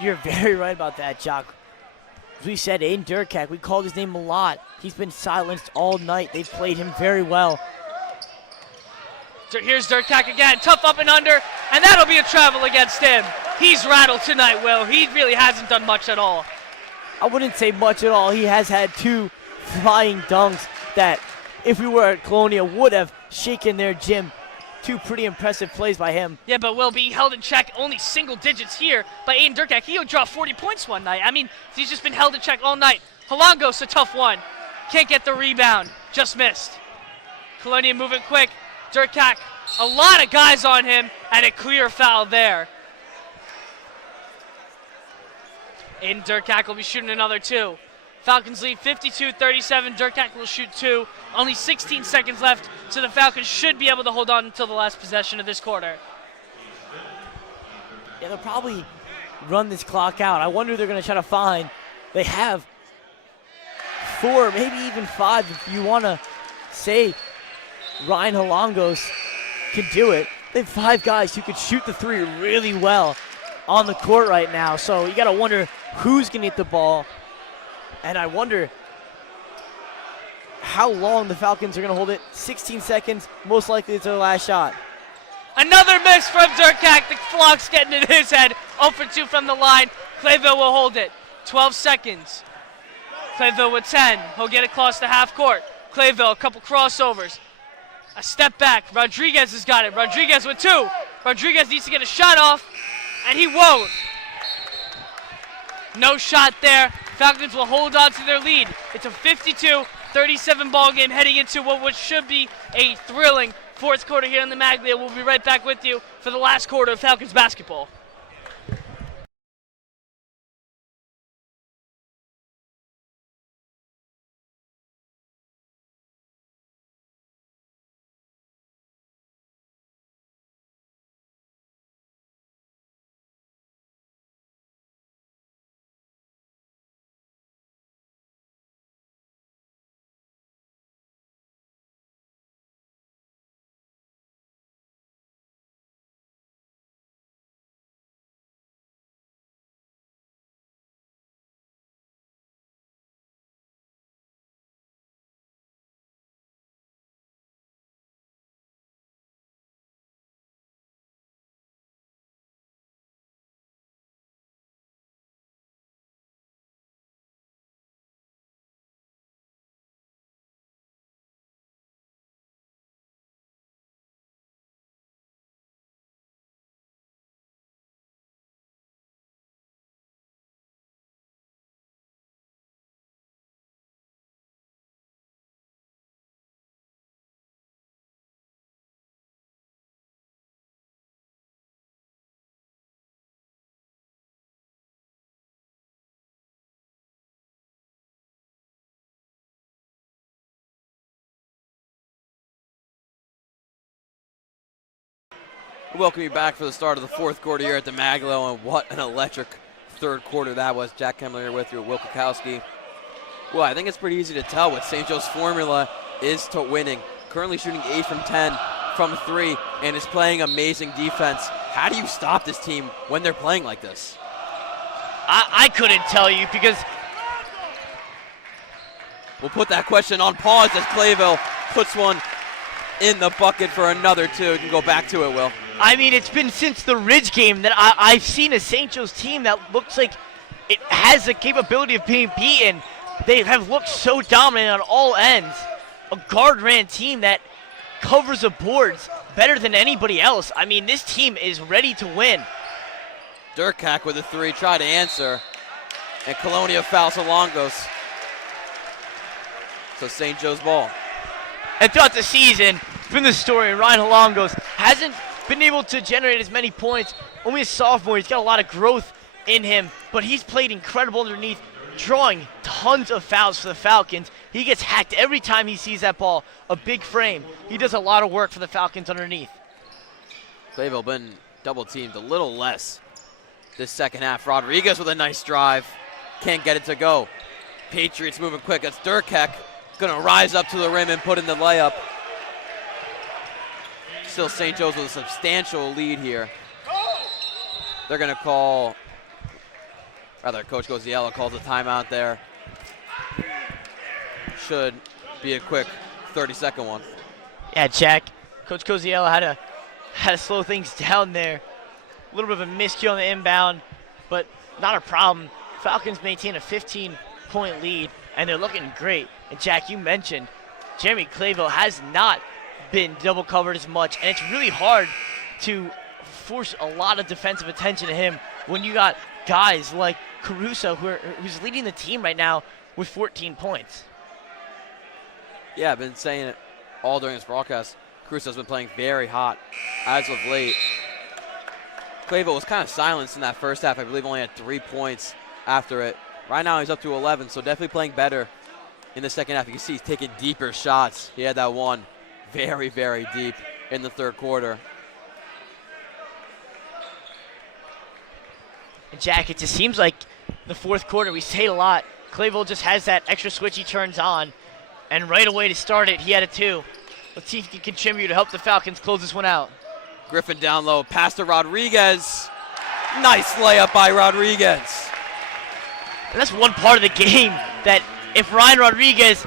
You're very right about that, Jock. As we said, Aiden Durkak, we called his name a lot. He's been silenced all night. They've played him very well. Here's Durkak again, tough up and under, and that'll be a travel against him. He's rattled tonight, Will. He really hasn't done much at all. I wouldn't say much at all. He has had 2 flying dunks that, if we were at Colonia, would have shaken their gym. 2 pretty impressive plays by him. Yeah, but will be held in check, only single digits here by Aiden Durkak. He'll draw 40 points one night. I mean, he's just been held in check all night. Halangos, a tough one. Can't get the rebound, just missed. Colonia moving quick. Durkak, a lot of guys on him, and a clear foul there. Aiden Durkak will be shooting another 2. Falcons lead 52-37. Durkak will shoot 2. Only 16 seconds left, so the Falcons should be able to hold on until the last possession of this quarter. Yeah, they'll probably run this clock out. I wonder who they're going to try to find. They have 4, maybe even 5, if you want to say Ryan Halangos can do it. They have 5 guys who could shoot the 3 really well on the court right now. So you got to wonder who's going to get the ball. And I wonder how long the Falcons are going to hold it. 16 seconds, most likely it's their last shot. Another miss from Durkak. The clock's getting in his head. 0 for 2 from the line. Clayville will hold it. 12 seconds. Clayville with 10. He'll get it close to half court. Clayville, a couple crossovers. A step back. Rodriguez has got it. Rodriguez with 2. Rodriguez needs to get a shot off, and he won't. No shot there. Falcons will hold on to their lead. It's a 52-37 ball game heading into what should be a thrilling 4th quarter here in the Maglia. We'll be right back with you for the last quarter of Falcons basketball. Welcome you back for the start of the fourth quarter here at the Maglo, and what an electric third quarter that was. Jack Kemmler here with you, Will Kukowski. Well, I think it's pretty easy to tell what St. Joe's formula is to winning. Currently shooting 8 from 10 from 3 and is playing amazing defense. How do you stop this team when they're playing like this? I couldn't tell you because we'll put that question on pause as Clayville puts one in the bucket for another 2. You can go back to it, Will. I mean, it's been since the Ridge game that I've seen a St. Joe's team that looks like it has the capability of being beaten. They have looked so dominant on all ends. A guard-ran team that covers the boards better than anybody else. I mean, this team is ready to win. Durkak with a 3, tried to answer, and Colonia fouls Alongos. So St. Joe's ball. And throughout the season, it's been the story. Ryan Alongos hasn't been able to generate as many points. Only a sophomore. He's got a lot of growth in him, but he's played incredible underneath, drawing tons of fouls for the Falcons. He gets hacked every time he sees that ball. A big frame. He does a lot of work for the Falcons underneath. Clayville been double teamed a little less this second half. Rodriguez with a nice drive. Can't get it to go. Patriots moving quick. It's Durkak. Gonna rise up to the rim and put in the layup. Still St. Joe's with a substantial lead here. They're gonna call, rather Coach Coziello calls a timeout there. Should be a quick 30-second one. Yeah, Jack. Coach Coziello had to slow things down there. A little bit of a miscue on the inbound, but not a problem. Falcons maintain a 15-point lead, and they're looking great. And Jack, you mentioned Jeremy Clayville has not been double covered as much, and it's really hard to force a lot of defensive attention to him when you got guys like Caruso who's leading the team right now with 14 points. Yeah, I've been saying it all during this broadcast. Caruso's been playing very hot as of late. Clayville was kind of silenced in that first half. I believe only had 3 points after it. Right now he's up to 11, so definitely playing better in the second half. You can see he's taking deeper shots. He had that one very, very deep in the third quarter. And Jack, it just seems like the fourth quarter, we say it a lot, Clayville just has that extra switch he turns on, and right away to start it, he had a 2. Let's see if he can contribute to help the Falcons close this one out. Griffin down low, pass to Rodriguez. Nice layup by Rodriguez. And that's one part of the game that if Ryan Rodriguez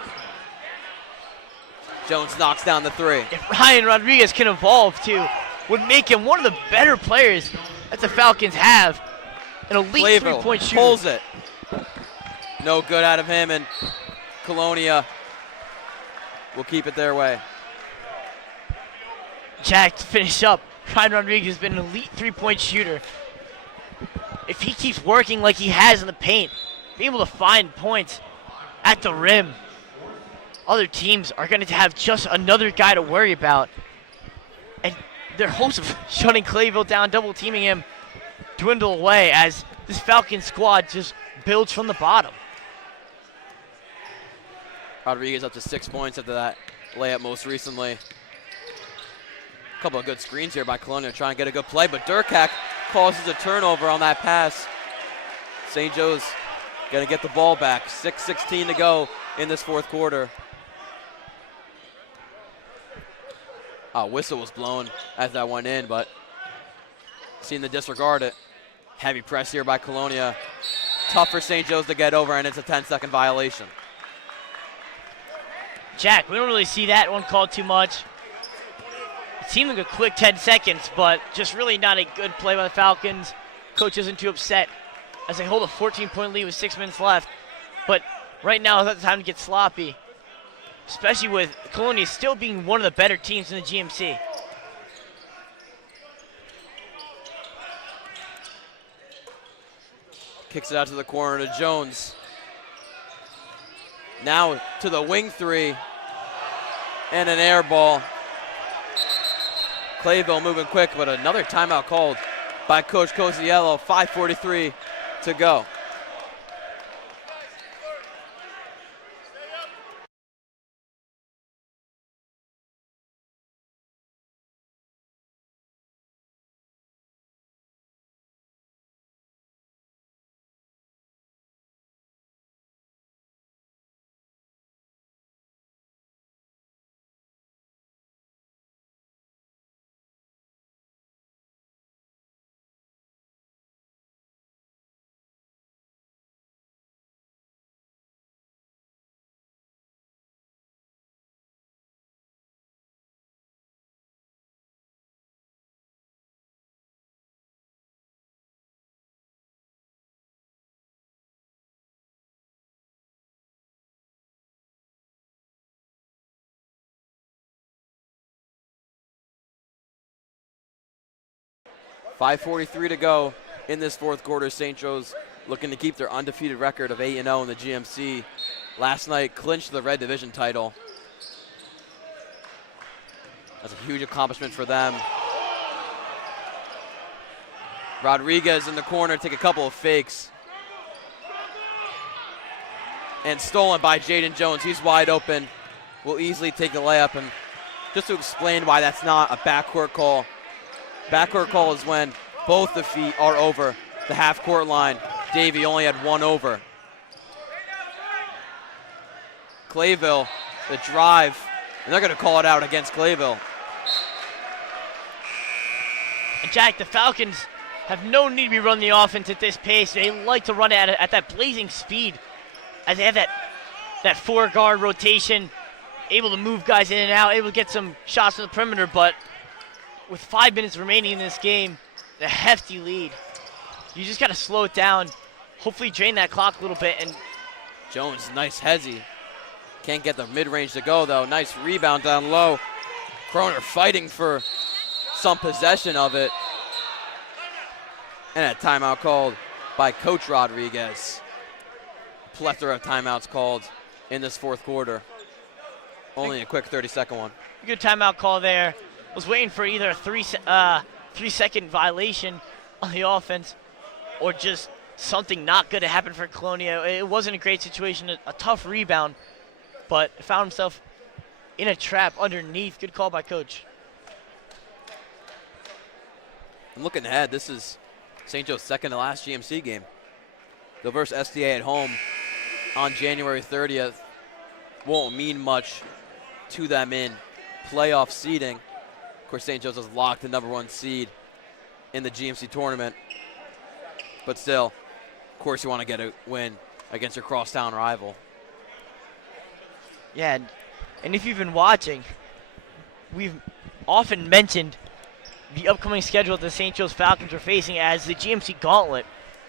Jones knocks down the 3. if Ryan Rodriguez can evolve to, would make him one of the better players that the Falcons have. An elite Clayville three-point shooter. pulls it. No good out of him, and Colonia will keep it their way. Jack, to finish up, Ryan Rodriguez has been an elite three-point shooter. If he keeps working like he has in the paint, being able to find points at the rim, other teams are going to have just another guy to worry about. And their hopes of shutting Clayville down, double teaming him, dwindle away as this Falcons squad just builds from the bottom. Rodriguez up to 6 points after that layup most recently. A couple of good screens here by Colonia trying to get a good play, but Durkak causes a turnover on that pass. St. Joe's going to get the ball back. 6:16 to go in this fourth quarter. Whistle was blown as that went in, but seeing the disregard it. Heavy press here by Colonia. Tough for St. Joe's to get over, and it's a 10-second violation. Jack, we don't really see that one called too much. It seemed like a quick 10 seconds, but just really not a good play by the Falcons. Coach isn't too upset as they hold a 14-point lead with 6 minutes left. But right now is not the time to get sloppy, especially with Colonia still being one of the better teams in the GMC. Kicks it out to the corner to Jones. Now to the wing 3. And an air ball. Clayville moving quick, but another timeout called by Coach Coziello. 5:43 to go. 5:43 to go in this fourth quarter. St. Joe's looking to keep their undefeated record of 8-0 in the GMC. Last night clinched the Red Division title. That's a huge accomplishment for them. Rodriguez in the corner, take a couple of fakes. And stolen by Jaden Jones. He's wide open. Will easily take the layup. And just to explain why that's not a backcourt call. Backcourt call is when both the feet are over the half-court line. Davey only had one over. Clayville, the drive, and they're going to call it out against Clayville. And Jack, the Falcons have no need to be running the offense at this pace. They like to run it at that blazing speed as they have that four-guard rotation, able to move guys in and out, able to get some shots from the perimeter, but with 5 minutes remaining in this game, the hefty lead. You just got to slow it down, hopefully drain that clock a little bit. And Jones, nice hezzy. Can't get the mid-range to go, though. Nice rebound down low. Kroner fighting for some possession of it. And a timeout called by Coach Rodriguez. Plethora of timeouts called in this fourth quarter. Only a quick 30-second one. Good timeout call there. Was waiting for either a 3-second violation on the offense or just something not good to happen for Colonia. It wasn't a great situation, a tough rebound, but found himself in a trap underneath. Good call by Coach. And looking ahead, this is St. Joe's second to last GMC game. They'll versus STA at home on January 30th. Won't mean much to them in playoff seeding. Of course, St. Joe's has locked the #1 seed in the GMC tournament. But still, of course, you want to get a win against your crosstown rival. Yeah, and if you've been watching, we've often mentioned the upcoming schedule that the St. Joe's Falcons are facing as the GMC Gauntlet.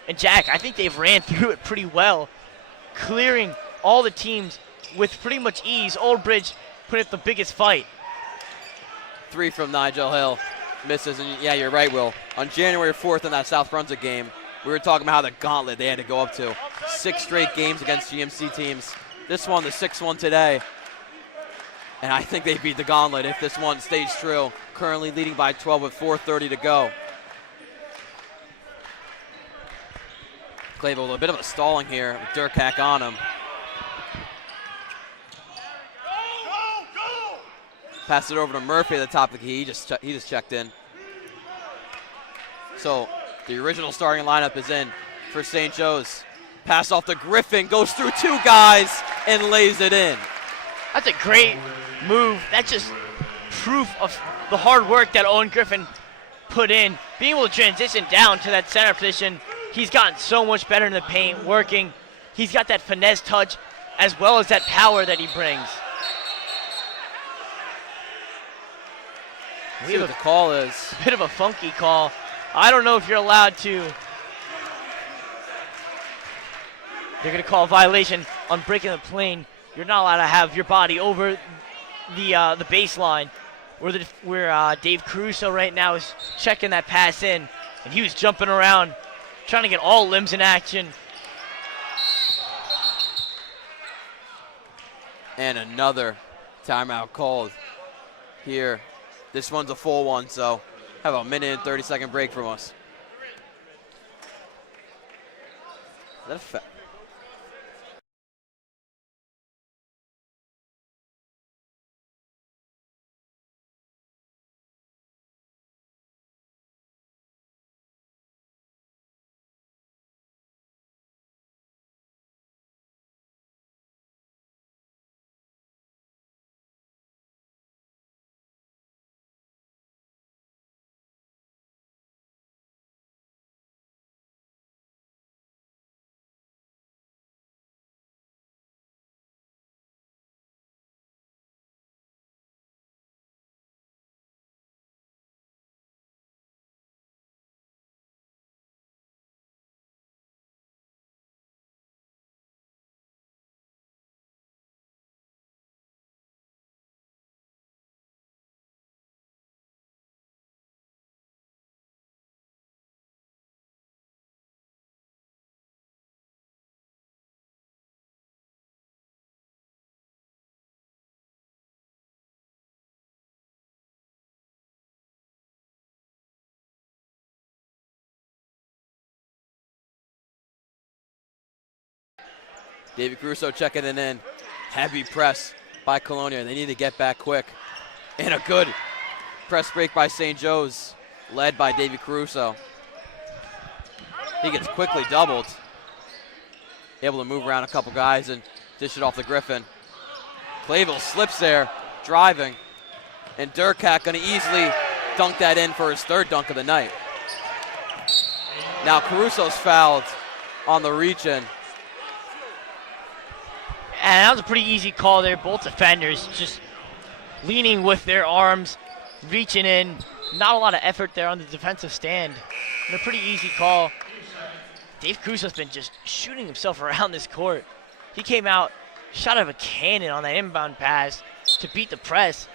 And Jack, I think they've ran through it pretty well, clearing all the teams with pretty much ease. Old Bridge putting up the biggest fight. 3 from Nigel Hill. Misses, and yeah, you're right, Will. On January 4th in that South Brunswick game, we were talking about how the gauntlet they had to go up to. 6 straight games against GMC teams. This one, the 6th one today. And I think they beat the gauntlet if this one stays true. Currently leading by 12 with 4:30 to go. Clayville, a bit of a stalling here with Durkak on him. Pass it over to Murphy at the top of the key. He just checked in. So the original starting lineup is in for St. Joe's. Pass off to Griffin, goes through 2 guys and lays it in. That's a great move. That's just proof of the hard work that Owen Griffin put in. Being able to transition down to that center position, he's gotten so much better in the paint, working. He's got that finesse touch as well as that power that he brings. See what the call is. Bit of a funky call. I don't know if you're allowed to. They're going to call a violation on breaking the plane. You're not allowed to have your body over the baseline. Where Dave Caruso right now is checking that pass in, and he was jumping around, trying to get all limbs in action. And another timeout called here. This one's a full one, so have a minute and 30-second break from us. Is that a David Caruso checking it in. Heavy press by Colonia. They need to get back quick. And a good press break by St. Joe's, led by David Caruso. He gets quickly doubled. Able to move around a couple guys and dish it off to Griffin. Clayville slips there, driving. And Durkak going to easily dunk that in for his third dunk of the night. Now Caruso's fouled on the reach-in. And that was a pretty easy call there. Both defenders just leaning with their arms, reaching in. Not a lot of effort there on the defensive stand. And a pretty easy call. Dave Caruso's been just shooting himself around this court. He came out, shot out of a cannon on that inbound pass to beat the press.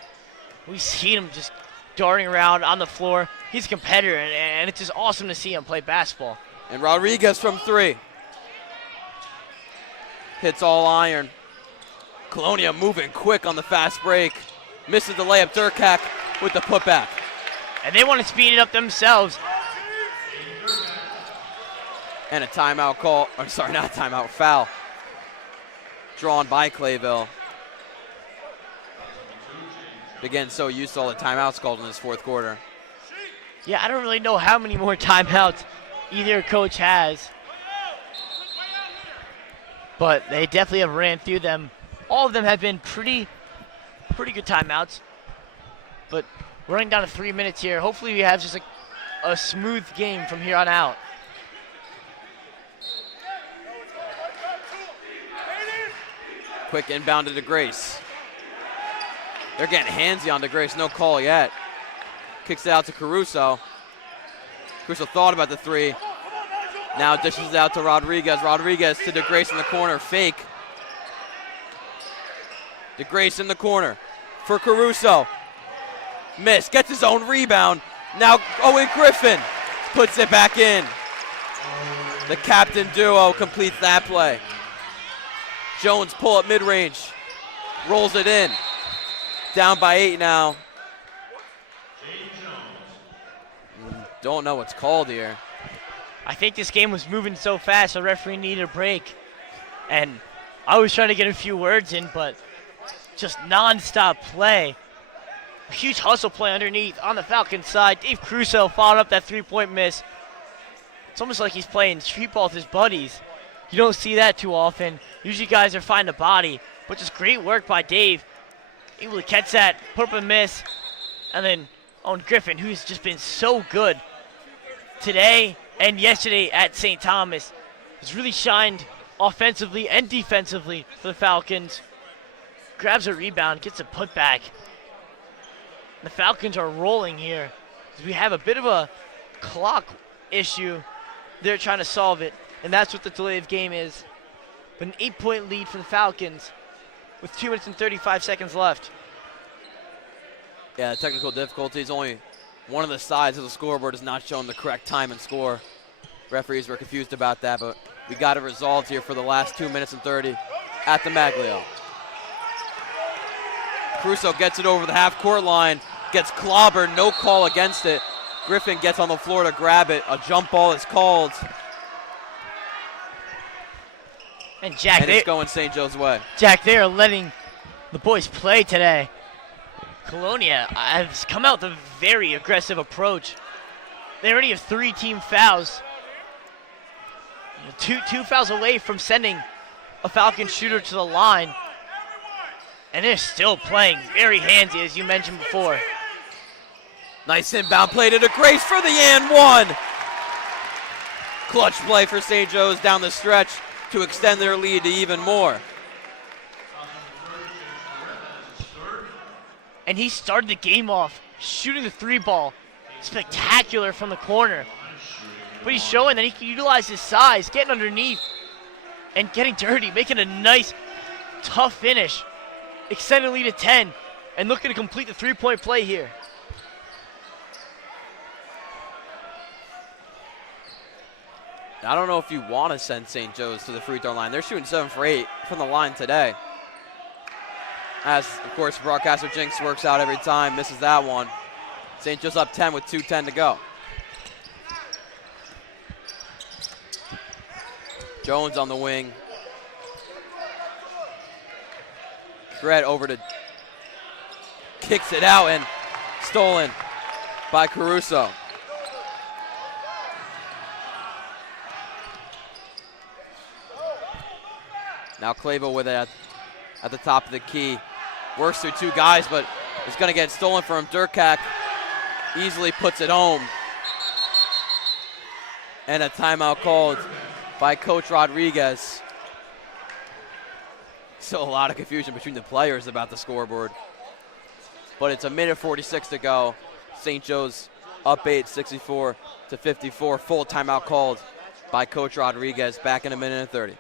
We've seen him just darting around on the floor. He's a competitor, and it's just awesome to see him play basketball. And Rodriguez from three. Hits all iron. Colonia moving quick on the fast break. Misses the layup. Durkak with the putback. And they want to speed it up themselves. And a timeout call. I'm sorry, not a timeout. Foul. Drawn by Clayville. Again, so used to all the timeouts called in this fourth quarter. Yeah, I don't really know how many more timeouts either coach has. But they definitely have ran through them. All of them have been pretty good timeouts. But we're running down to 3 minutes here. Hopefully we have just a smooth game from here on out. Quick inbound to DeGrace. They're getting handsy on DeGrace. No call yet. Kicks it out to Caruso. Caruso thought about the three. Now dishes it out to Rodriguez. Rodriguez to DeGrace in the corner. Fake. DeGrace in the corner for Caruso. Miss. Gets his own rebound. Now Owen Griffin puts it back in. The captain duo completes that play. Jones pull up mid-range. Rolls it in. Down by 8 now. Don't know what's called here. I think this game was moving so fast, the referee needed a break. And I was trying to get a few words in, but just non-stop play. A huge hustle play underneath on the Falcons side. Dave Caruso followed up that three-point miss. It's almost like he's playing street ball with his buddies. You don't see that too often. Usually guys are finding the body, but just great work by Dave. Able to catch that, put up a miss, and then Owen Griffin, who's just been so good today and yesterday at St. Thomas, has really shined offensively and defensively for the Falcons. Grabs a rebound, gets a putback. The Falcons are rolling here. We have a bit of a clock issue. They're trying to solve it, and that's what the delay of game is. But an 8-point lead for the Falcons with 2 minutes and 35 seconds left. Yeah, technical difficulties. Only one of the sides of the scoreboard is not showing the correct time and score. Referees were confused about that, but we got it resolved here for the last 2 minutes and 30 at the Maglio. Caruso gets it over the half-court line, gets clobbered, no call against it. Griffin gets on the floor to grab it. A jump ball is called. And Jack, and it's going St. Joe's way. Jack, they are letting the boys play today. Colonia has come out with a very aggressive approach. They already have 3 team fouls. Two fouls away from sending a Falcon shooter to the line. And they're still playing very handsy, as you mentioned before. Nice inbound play to DeGrace for the and one. Clutch play for St. Joe's down the stretch to extend their lead to even more. And he started the game off shooting the 3-ball. Spectacular from the corner. But he's showing that he can utilize his size, getting underneath and getting dirty, making a nice, tough finish. Extended lead to 10 and looking to complete the 3-point play here. I don't know if you want to send St. Joe's to the free throw line. They're shooting 7 for 8 from the line today. As, of course, broadcaster Jinx works out every time, misses that one. St. Joe's up 10 with 2:10 to go. Jones on the wing. Gret over to, kicks it out and stolen by Caruso. Now Clavel with it at the top of the key. Works through two guys, but it's going to get stolen from him. Durkak easily puts it home. And a timeout called by Coach Rodriguez. Still a lot of confusion between the players about the scoreboard. But it's a minute 46 to go. St. Joe's up 8, 64 to 54. Full timeout called by Coach Rodriguez. Back in a minute and 30.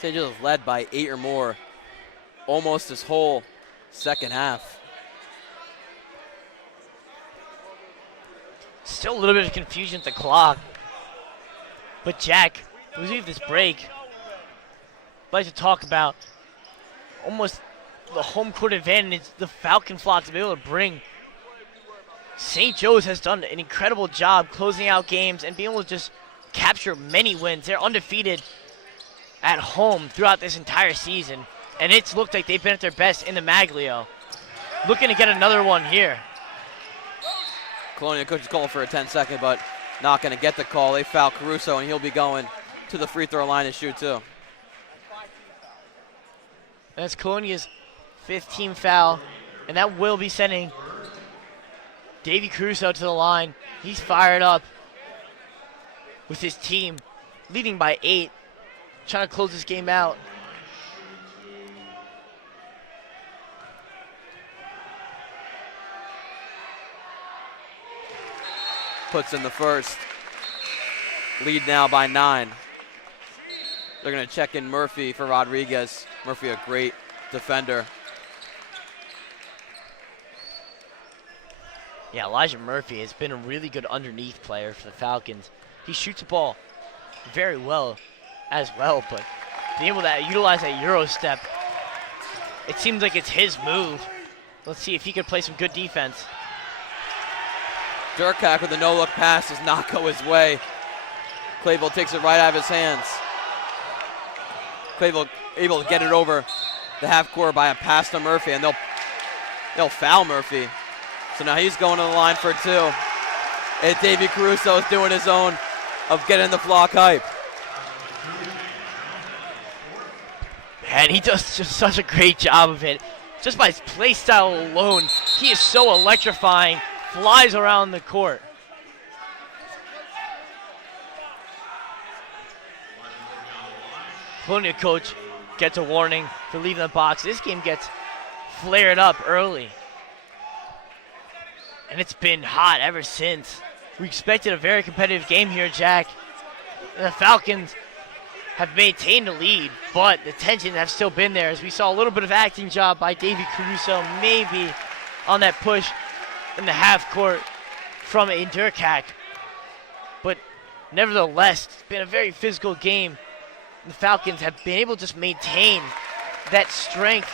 St. Joe's led by 8 or more almost this whole second half. Still a little bit of confusion at the clock. But Jack, as we leave this break, I'd like to talk about almost the home court advantage the Falcon Flocks have been able to bring. St. Joe's has done an incredible job closing out games and being able to just capture many wins. They're undefeated at home throughout this entire season, and it's looked like they've been at their best in the Maglio. Looking to get another one here. Colonia coach is calling for a 10-second, but not going to get the call. They foul Caruso, and he'll be going to the free throw line to shoot too. That's Colonia's 5th team foul, and that will be sending Davy Caruso to the line. He's fired up with his team, leading by 8, trying to close this game out. Puts in the first. Lead now by 9. They're going to check in Murphy for Rodriguez. Murphy, a great defender. Yeah, Elijah Murphy has been a really good underneath player for the Falcons. He shoots the ball very well as well, but being able to utilize that Euro step, it seems like it's his move. Let's see if he could play some good defense. Durkak with a no-look pass does not go his way. Clavel takes it right out of his hands. Clavel able to get it over the half court by a pass to Murphy, and they'll foul Murphy. So now he's going to the line for 2. And Davey Caruso is doing his own of getting the flock hype. And he does just such a great job of it. Just by his play style alone, he is so electrifying, flies around the court. Colonia coach gets a warning for leaving the box. This game gets flared up early. And it's been hot ever since. We expected a very competitive game here, Jack. The Falcons have maintained the lead, but the tension has still been there, as we saw a little bit of acting job by Davey Caruso, maybe on that push in the half court from a Durkak. But nevertheless, it's been a very physical game. The Falcons have been able to just maintain that strength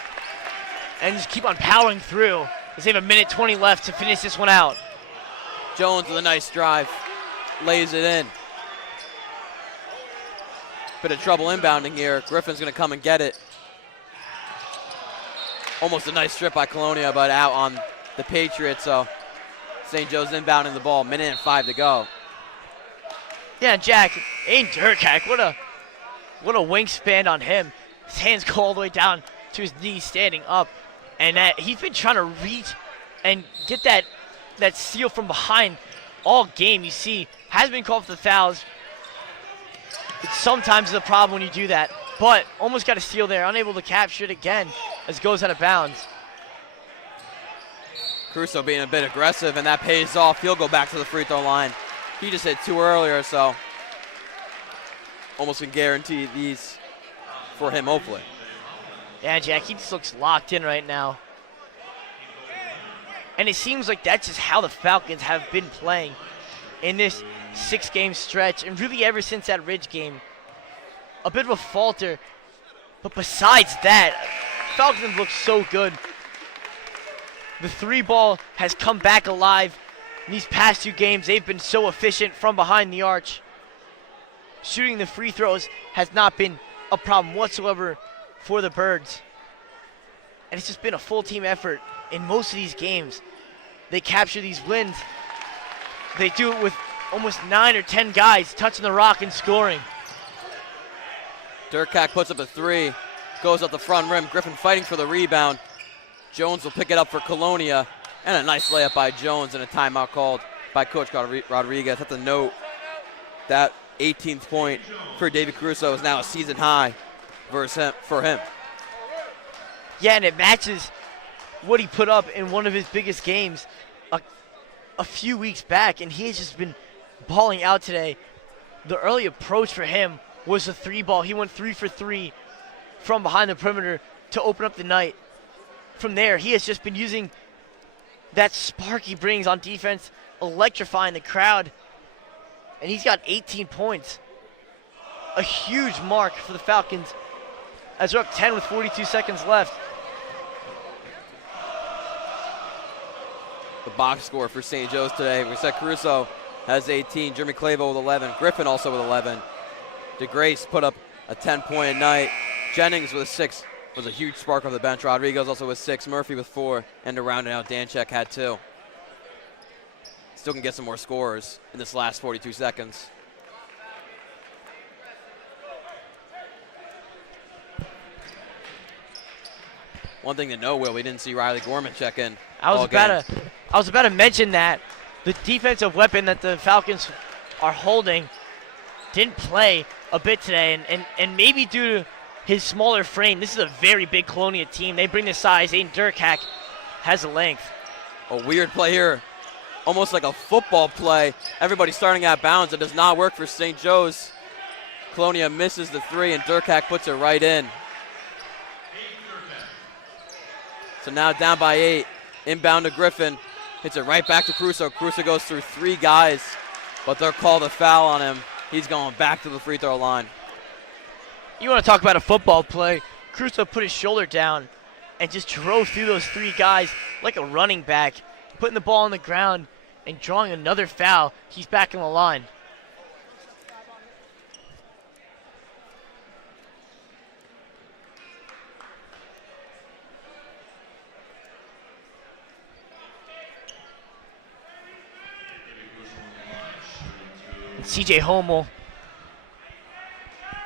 and just keep on powering through. They have a minute 20 left to finish this one out. Jones with a nice drive. lays it in. Bit of trouble inbounding here. Griffin's going to come and get it. Almost a nice strip by Colonia, but out on the Patriots. So St. Joe's inbounding the ball. Minute and 5 to go. Yeah, Jack, Aiden Durkak, what a wingspan on him. His hands go all the way down to his knees standing up. And he's been trying to reach and get that steal from behind all game. You see, has been called for the fouls. It sometimes is a problem when you do that. But almost got a steal there, unable to capture it again as it goes out of bounds. Caruso being a bit aggressive, and that pays off. He'll go back to the free throw line. He just hit 2 earlier, so almost can guarantee these for him, hopefully. Yeah, Jack, he just looks locked in right now. And it seems like that's just how the Falcons have been playing in this 6-game stretch, and really ever since that Ridge game. A bit of a falter, but besides that, Falcons look so good. The 3-ball has come back alive. In these past 2 games, they've been so efficient from behind the arch. Shooting the free throws has not been a problem whatsoever for the Birds. And it's just been a full team effort in most of these games. They capture these wins. They do it with almost 9 or 10 guys touching the rock and scoring. Durkak puts up a 3, goes up the front rim. Griffin fighting for the rebound. Jones will pick it up for Colonia, and a nice layup by Jones and a timeout called by Coach Rodriguez. Have to note that 18th point for David Caruso is now a season high for him. Yeah, and it matches what he put up in one of his biggest games a few weeks back, and he has just been balling out today. The early approach for him was a 3-ball. He went 3 for 3 from behind the perimeter to open up the night. From there, he has just been using that spark he brings on defense, electrifying the crowd, and he's got 18 points. A huge mark for the Falcons as they're up 10 with 42 seconds left. The box score for St. Joe's today. We said Caruso has 18, Jeremy Clavel with 11, Griffin also with 11. DeGrace put up a 10-point night. Jennings with a 6 was a huge spark off the bench. Rodriguez also with 6, Murphy with 4, and to round it out, Danchek had 2. Still can get some more scores in this last 42 seconds. One thing to know, Will, we didn't see Riley Gorman check in. I was about to mention that the defensive weapon that the Falcons are holding didn't play a bit today, and maybe due to his smaller frame. This is a very big Colonia team. They bring the size. Aiden Durkak has the length. A weird play here, almost like a football play. Everybody starting out of bounds. It does not work for St. Joe's. Colonia misses the 3, and Durkak puts it right in. So now down by 8. Inbound to Griffin. Hits it right back to Caruso. Caruso goes through 3 guys, but they're called a foul on him. He's going back to the free throw line. You want to talk about a football play. Caruso put his shoulder down and just drove through those 3 guys like a running back, putting the ball on the ground and drawing another foul. He's back in the line. CJ Hummel,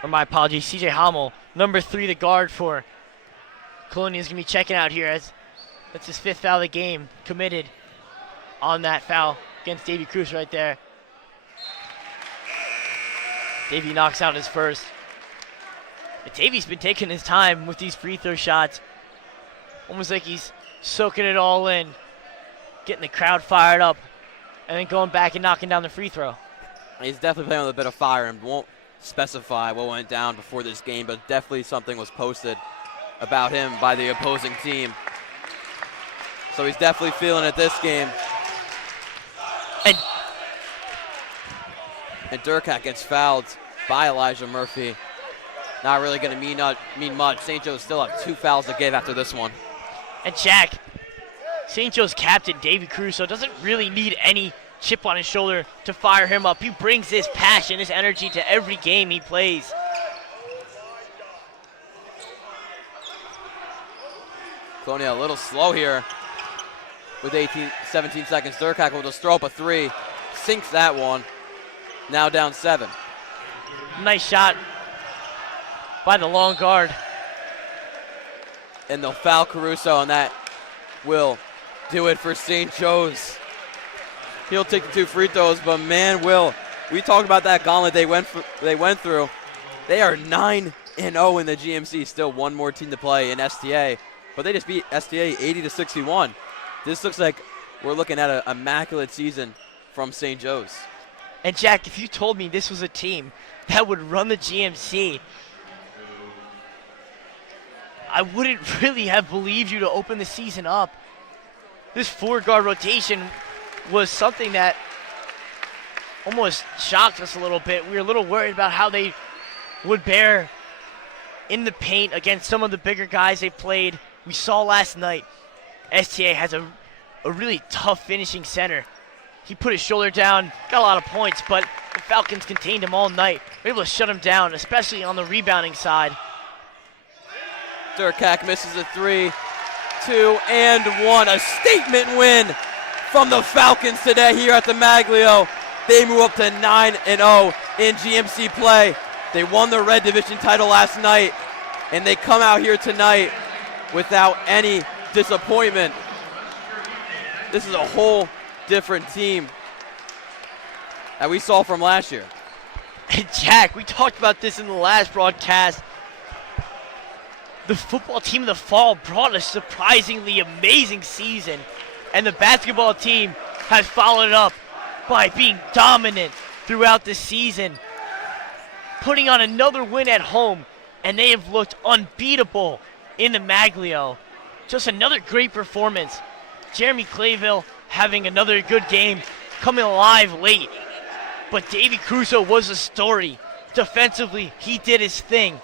or my apologies, CJ Hummel, number 3, the guard for Colonia, is going to be checking out here as that's his 5th foul of the game committed on that foul against Davey Cruz right there. Davey knocks out his first. But Davey's been taking his time with these free throw shots, almost like he's soaking it all in, getting the crowd fired up, and then going back and knocking down the free throw. He's definitely playing with a bit of fire and won't specify what went down before this game, but definitely something was posted about him by the opposing team. So he's definitely feeling it this game. And Durkak gets fouled by Elijah Murphy. Not really going to mean much. St. Joe's still have 2 fouls to give after this one. And Jack, St. Joe's captain, Davey Caruso, doesn't really need any chip on his shoulder to fire him up. He brings this passion, this energy to every game he plays. Colonia a little slow here with 17 seconds. Durkak will just throw up a 3. Sinks that one. Now down 7. Nice shot by the long guard. And they'll foul Caruso, and that will do it for St. Joe's. He'll take the 2 free throws, but man, we talked about that gauntlet they went through. They are 9-0 in the GMC. Still one more team to play in STA, but they just beat STA 80-61. This looks like we're looking at an immaculate season from St. Joe's. And Jack, if you told me this was a team that would run the GMC, I wouldn't really have believed you to open the season up. This 4-guard rotation was something that almost shocked us a little bit. We were a little worried about how they would bear in the paint against some of the bigger guys they played. We saw last night, STA has a really tough finishing center. He put his shoulder down, got a lot of points, but the Falcons contained him all night. They were able to shut him down, especially on the rebounding side. Durkak misses a 3, 2, and 1. A statement win from the Falcons today here at the Maglio. They move up to 9-0 in GMC play. They won the Red Division title last night, and they come out here tonight without any disappointment. This is a whole different team that we saw from last year. And Jack, we talked about this in the last broadcast. The football team in the fall brought a surprisingly amazing season, and the basketball team has followed it up by being dominant throughout the season, putting on another win at home, and they have looked unbeatable in the Maglio. Just another great performance. Jeremy Clayville having another good game, coming alive late. But Davey Crusoe was a story. Defensively, he did his thing.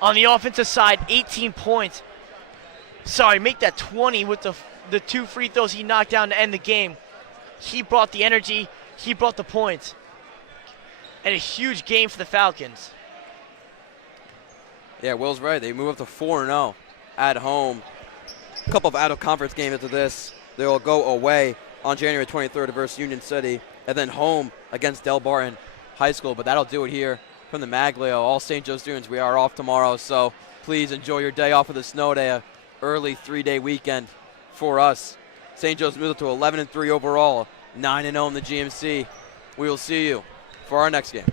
On the offensive side, 18 points. Sorry, make that 20 with the 2 free throws he knocked down to end the game. He brought the energy, he brought the points. And a huge game for the Falcons. Yeah, Will's right. They move up to 4-0 at home. A couple of out-of-conference games after this. They'll go away on January 23rd versus Union City, and then home against Del Barton High School. But that'll do it here from the Maglio. All St. Joe students, we are off tomorrow, so please enjoy your day off of the snow day, an early 3-day weekend for us. St. Joe's moved up to 11-3 overall, 9-0 in the GMC. We will see you for our next game.